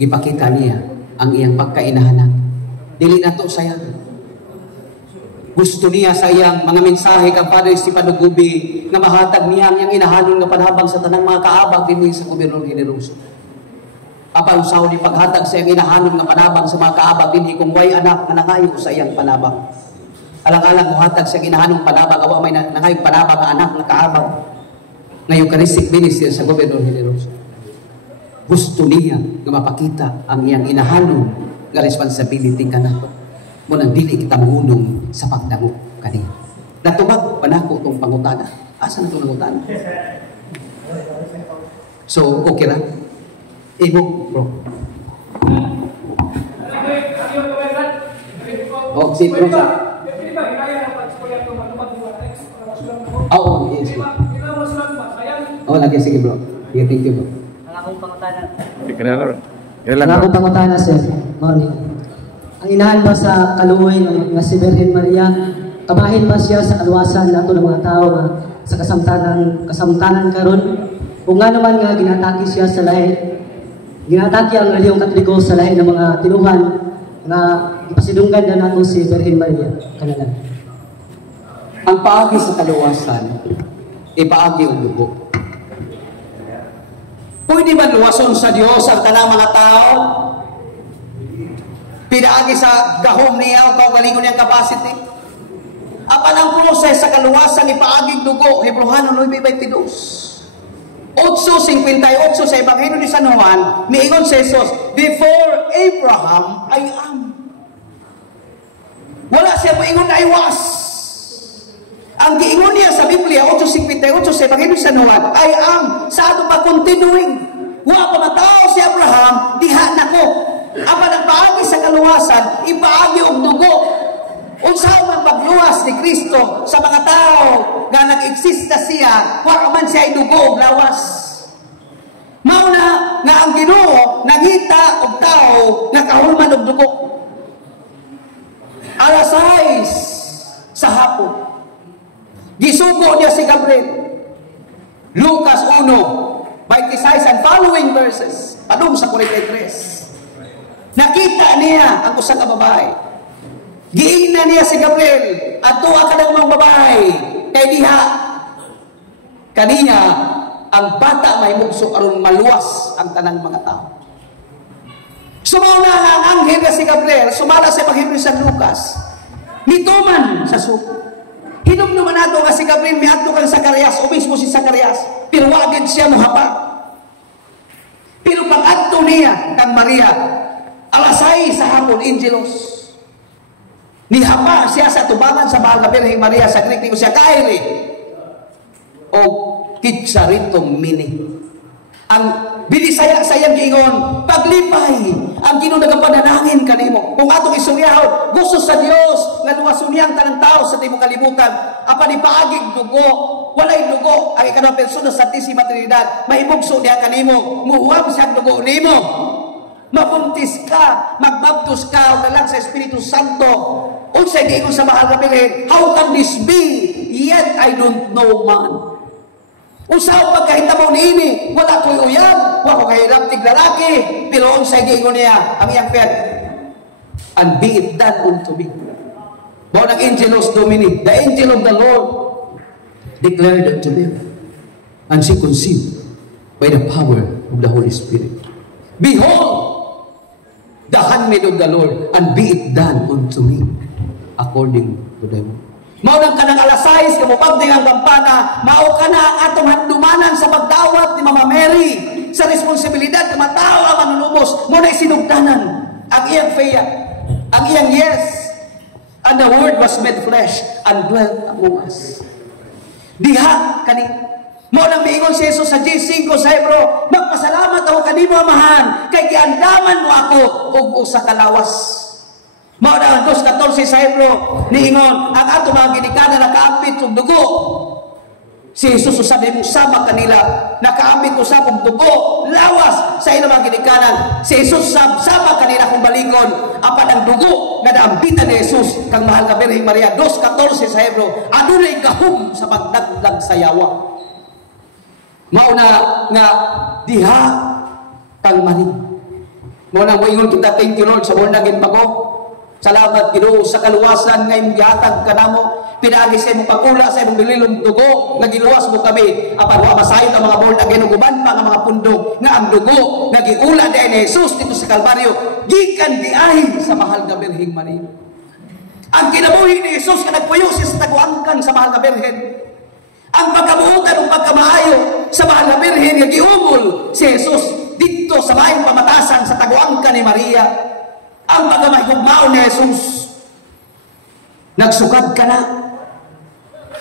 gipakita niya ang iyang pagkainahanan. Dili na to sayang. Gusto niya sa iyang mga mensahe kang Father Stefano Gubi nga mahatag niya ang iyang inahalon nga panhabang sa tanang mga kaabag dinhi sa Gobernador Generoso. Apan usaw ni paghatag sa iyang inahalon nga panhabang sa mga kaabag dinhi kung way anak nga nangayo sa iyang panabang. Alang-alang muhatag sa iyang inahalong panabang awa may nangayong panabang nga anak nga kaabag nga Eucharistic Minister sa Gobernador Generoso. Gusto niya nga mapakita ang iyang inahalon nga responsibility kanato. Munang dili kita mahunong sa pagdango kaniya. Natubag panako tong pangutana. Asa na itong pangutana? So, okay ra? Ibo, bro. Oh, si bro sa. Oo, yes. Oh, lagi sige bro. Yeah, thank you bro. Ang akong pangutana. Ang akong pangutana sir. Morning. Ang inahan ba sa kaluoy nga si Birhen Maria, kabahin ba siya sa kaluwasan nato ng mga tao nga sa kasamtanan karon? Kung nga naman nga ginataki siya sa lahi, ginataki ang relihiyong Katoliko sa lahi ng mga tinuhan nga ipasidunggan na nato si Birhen Maria kanila. Ang paagi sa kaluwasan, ipaagi ang dugo. Pwede ba luwason sa Diyos ang tanang mga tao? Pinaagi sa gahom niya o kaugalingon niyang capacity. Apan ang proses sa kaluwasan ni paaging dugo, Hebreano 9:22. 8:58 sa Ebanghelyo ni San Juan, niingon si Jesus, before Abraham, I am. Wala siya moingon na I was. Ang giingon niya sa Biblia, 8:58 sa Ebanghelyo ni San Juan, I am. Sa ato pa continuing. Wa pa matao si Abraham, diha na ko. Apan ang paagi sa kaluwasan, ipaagi og dugo. Unsa man pagluwas ni Kristo sa mga tao nga nag-exist na siya, wa man siya dugo og lawas. Mao na nga ang Ginoo nangita og tao nga kahulman og dugo. Alas 6 sa hapon. Gisugo niya si Gabriel. Lucas 1:26 and following verses. Padung sa 43. Nakita niya ang usa ka babae. Giingnan niya si Gabriel, adto ka ng mga babae kay diha kaniya ang bata may mugso aron maluwas ang tanang mga tao. Sumauna ang anghel nga si Gabriel, sumala sa Ebanghelyo ni San Lucas. Nituman sa suko. Hinumduman nato nga si Gabriel miadto kang Zacarias o mismo si Zacarias, pero wagid siya mohapa. Pero pag-adto niya kang Maria, alas 6 sa hapon, Angelos. Nihapa siya sa tubangan sa mahal na Birhen Maria sa Greek niyo siya kaili. O kitsaritong mini. Ang binisaya-sayang giingon, paglipay, ang Ginoo nagapanalangin kanimo. Kung atong isuryaw, gusto sa Dios nga luwason niya ang tanang tao sa timong kalibutan. Apan ipaagig dugo, walay dugo ang ikanang persona sa Santisima Trinidad. Mahimugso niya kanimo, muhuwam siya ang dugo nimo. Mabuntis ka, magbaptos ka, o nalang sa Espiritu Santo. Unsay giingon sa mahal na Birhen, how can this be? Yet I don't know man. Usaw pagkahitabo niini, wala ko'y uyab, wala ko kahirap tiglalaki, pero unsay giingon niya, ang iyang pet, and be it done unto me. Bawa ng Angelus Domini, the angel of the Lord declared unto them, and she conceived by the power of the Holy Spirit. Behold, the handmaid of the Lord, and be it done unto me according to thy word. Mao nang kanang alas 6 kamupagding ang kampana, mao kana ang atong handumanan sa pagdawat ni Mama Mary sa responsibilidad ng mga tao ang manunubos. Mo na sinugdanan ang iyang feya, ang iyang yes. And the Word was made flesh and dwelt among us. Diha kani mo nang miingon si Jesus sa G5 sa Hebro, magpasalamat ako kanimo amahan kay giandaman mo ako og usa ka lawas. Mao na ang 2:14 sa Hebro niingon ang ato mga ginikanan nakaambit og dugo. Si Jesus usabi mo sama kanila nakaambit usab og dugo lawas sa ilang mga ginikanan. Si Jesus sama kanila kung balikon apan ang dugo nga naambitan ni Jesus kang mahal ka Birheng Maria 2:14 sa Hebro adunay gahom sa pagdagdag sa yawa. Mauna nga diha pagmanig. Mauna moingon kita thank you Lord sa born again pa ko. Salamat Ginoo sa kaluwasan nga imong gihatag kanamo. Pinaagi sa imong pagula sa imong bililong dugo nga giluwas mo kami apan wa masayod ang mga born again ug uban pa nga mga pundong nga ang dugo nga giula ni Jesus dito sa Kalbaryo gikan diahin sa mahal nga Birheng Maria. Ang kinabuhi ni Jesus nga nagpuyo sa taguangkan sa mahal nga Birhen. Ang pagkabuutan o pagkamaayo sa mahal na Birhen nga giumol si Jesus dito sa maayong pamatasan sa taguangkan ni Maria. Ang pagkamahigugmao ni Jesus nagsukad ka na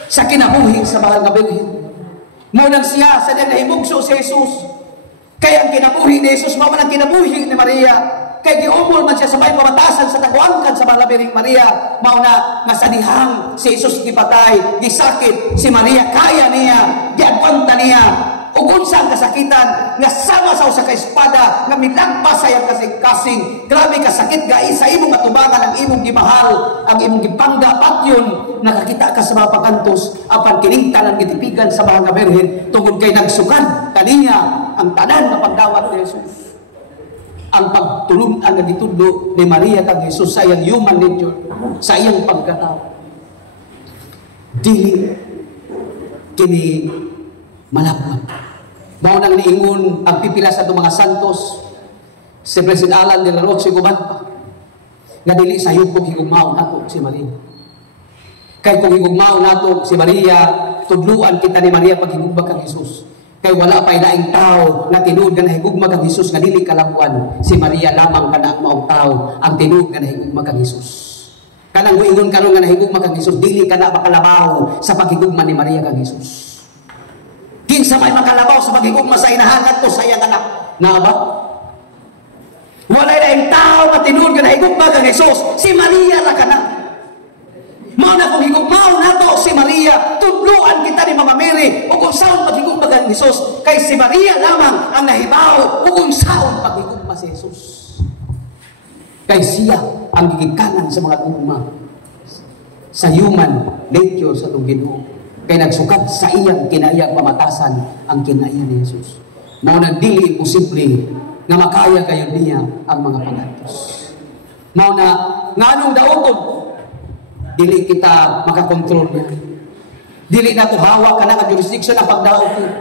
sa kinabuhi sa mahal na Birhen. Munang siya sa nahimugso si Jesus kaya ang kinabuhi ni Jesus mao man ang kinabuhi ni Maria. Kay giumol man siya sa may pamatasan sa taguangkan sa mahal na Birheng Maria. Mao na nga sa dihang si Jesus gipatay, gisakit si Maria kaya niya, giagwanta niya ug unsa ang kasakitan nga sama sa usa ka espada nga milagpas sa iyang kasing-kasing. Grabe kasakit gai sa imong atubangan ang imong gimahal, ang imong gipangga patyon nakakita ka sa mga pakantos apan kiningtanan gitipigan sa mahal nga Birhen tungod kay nagsukad kaniya ang tanan nga pagdawat ni Jesus. Ang pagtulungan nga gitudlo ni Maria kag Jesus sa iyang human nature, sa iyang pagkatao. Dili kini malabot. Mao nang niingon ang pipila sa mga santos si President Alan de la Roche guban pa nga dili sayop kung higugmao nato si Maria. Kay kung higugmao nato si Maria, tudluan kita ni Maria pag higugma kang Jesus. Kay wala pa'y laing tao na tinuod nga nahigugma kang Jesus nga dili kalabuan. Si Maria lamang kana ang maong tao ang tinuod nga nahigugma kang Jesus. Kanang muingon karon nga nahigugma kang Jesus dili kana makalabaw sa paghigugma ni Maria kang Jesus. Kinsa may makalabaw sa paghigugma sa inahangat ko sa iyang anak. Na ba? Wala laing tao nga tinuod nga nahigugma kang Jesus. Si Maria ra kana. Mao na kung higugmaon nato si Maria, tudluan kita ni Mama Mary o kung saan paghigugma kang Jesus. Kay si Maria lamang ang nahibaw o kung saan paghigugma si Jesus. Kay siya ang gigikanan sa mga gugma sa human nature sa itong Ginoo. Kay nagsukat sa iyang kinayang pamatasan ang kinaya ni Jesus. Mao na dili posible nga makaya kayo niya ang mga pangatos. Mao na nganong daoton dili kita makakontrol niya. Dili na to hawak ka na ang jurisdiction ang pagdaot niya.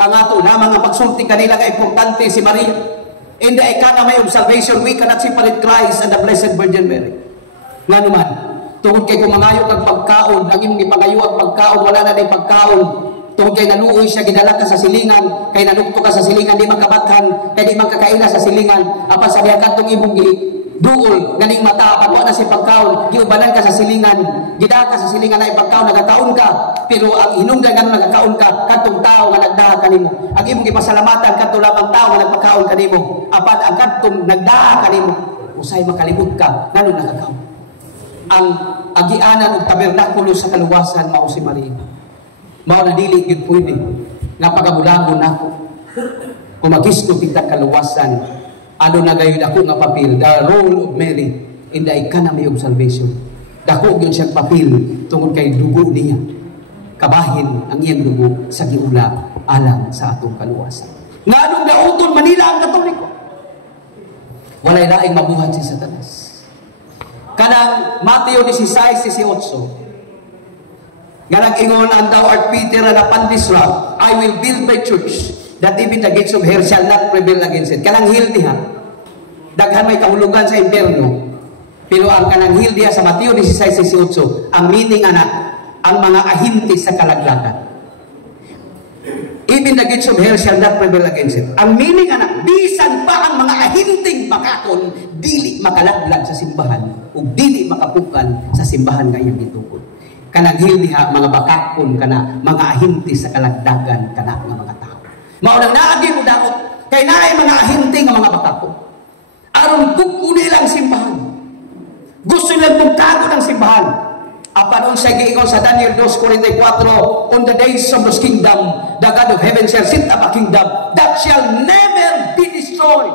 Ang ato lamang ang pagsulti kanila ka importante si Maria. In the economy of salvation, we cannot separate Christ and the Blessed Virgin Mary. Nga naman, tungkol kay kumangayo kag pagkaon, ang imong ipangayo ang pagkaon, wala na din pagkaon. Tungkol kay naluoy siya, gidala ka sa silingan, kay nanugto ka sa silingan, di magkabathan, kay di magkakaila sa silingan, apan sa dihakan tong imong duol, ganing mata, apan wala na si pagkaon, giubanan ka sa silingan, gidala ka sa silingan na ipagkaon, nagkakaon ka, pero ang hinunggan nga nagkakaon ka, katong tao nga nagdaha kanimo. Ang imong gipasalamatan, katong lamang tao nga nagpakaon kanimo, apan ang katong nagdaha kanimo, usay makalimot ka, ganun nakakaon. Ang agianan og tabernakulo sa kaluwasan mao si Maria. Mao na dili gyud pwede nga pagabulagon nako. Kung magisto kita kaluwasan, ano na gayud ako nga papel, the role of Mary in the economy of salvation. Dako gyud siyang papel tungod kay dugo niya. Kabahin ang iyang dugo sa giula alang sa atong kaluwasan. Nganong nauton Manila ang Katoliko? Walay laing mabuhat si Satanas. Kanang Mateo 16:18 nga nag-ingon, and thou art Peter, and upon this rock I will build my church, that even the gates of hell shall not prevail against it. Kanang hill diha, daghan may kahulugan sa impyerno, pero ang kanang hill diha sa Mateo 16:18 ang meaning anak ang mga ahinti sa kalaglagan. even the gates of hell shall not prevail against it. Ang meaning anak, bisan pa ang mga ahinting makakon, dili makalaglag sa simbahan, o dili makapukan sa simbahan nga iyang gitukod. Kanang hildiha, mga bakakon kana, mga ahinti sa kalagdagan kana nga mga tao. Maunang naagi mo daot, kay naay mga ahinti nga mga bakakon. Aron buko nilang simbahan. Gusto nilang bugtago ng simbahan. Apanon sa giingon sa Daniel 2:44, on the days of this kingdom, the God of heaven shall set up a kingdom that shall never be destroyed.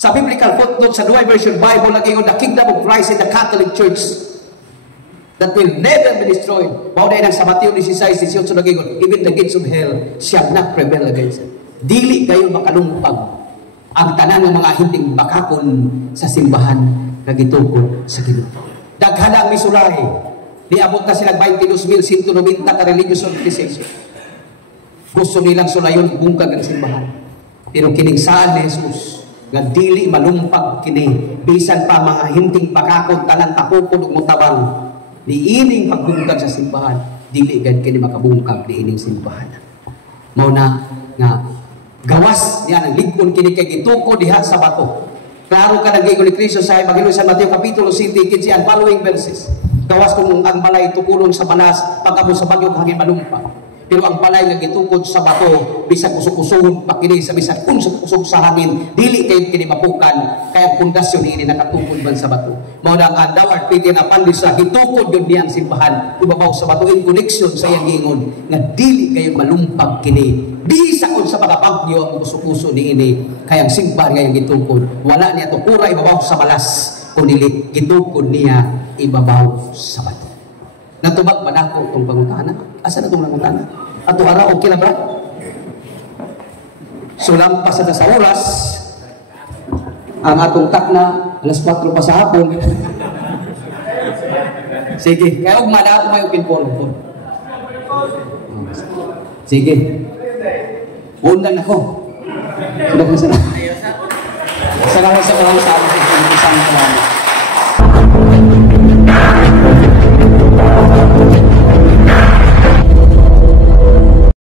Sa biblical footnote sa Douay Version Bible, nagingon, the kingdom of Christ in the Catholic Church that will never be destroyed. Bauday ng sa Mateo 16:18 nagingon, even the gates of hell shall not prevail against it. Dili kayo makalumpag ang tanan ng mga hinding bakakon sa simbahan nga gitukod sa Ginoo. Daghanang misulay. Niabot na silang 22,190 ka religious organization. Gusto nilang sulayon bungkag ang simbahan. Pero kinigsaan ni Jesus nga dili malumpag kini bisan pa mga hinding bakakon tanan tapupod ug mutabang niining pagbungkag sa simbahan, dili gad kini makabungkag niining simbahan. Mao na nga gawas niya ang ligon kini kay gitukod diha sa bato. Klaro ka nag-iigol ni Kristo sa Evangelyo sa Mateo Kapitulo 7, 15 and following verses. Gawas kung ang balay tukulon sa manas, pagkabot sa bagyong hangin malumpa. Pero ang balay nga gitukod sa bato, bisag usog-usogon pa kini sa bisag usog sa hangin, dili kayo kini mapukan, kaya ang pundasyon ini nakatukod man sa bato. Mao na nga daw piti na pandis sa gitukod yun niyang simbahan, ibabaw sa bato in connection sa iyang giingon, nga dili kayo malumpag kini. Bisa kung sa mga bagyo ang puso-puso ni ini, kaya ang simbahan ngayong gitukod, wala niya to pura ibabaw sa malas, kundi gitukod niya ibabaw sa bato. Natubag ba nako itong pangutana? Asa na itong pangutana? Ato ara, okay na ba? So lampas na sa oras, ang atong takna, alas 4 pa sa hapon. Sige, kaya huwag ako may upin-polo. Sige. Undan ako. Salamat sa mga sa amin.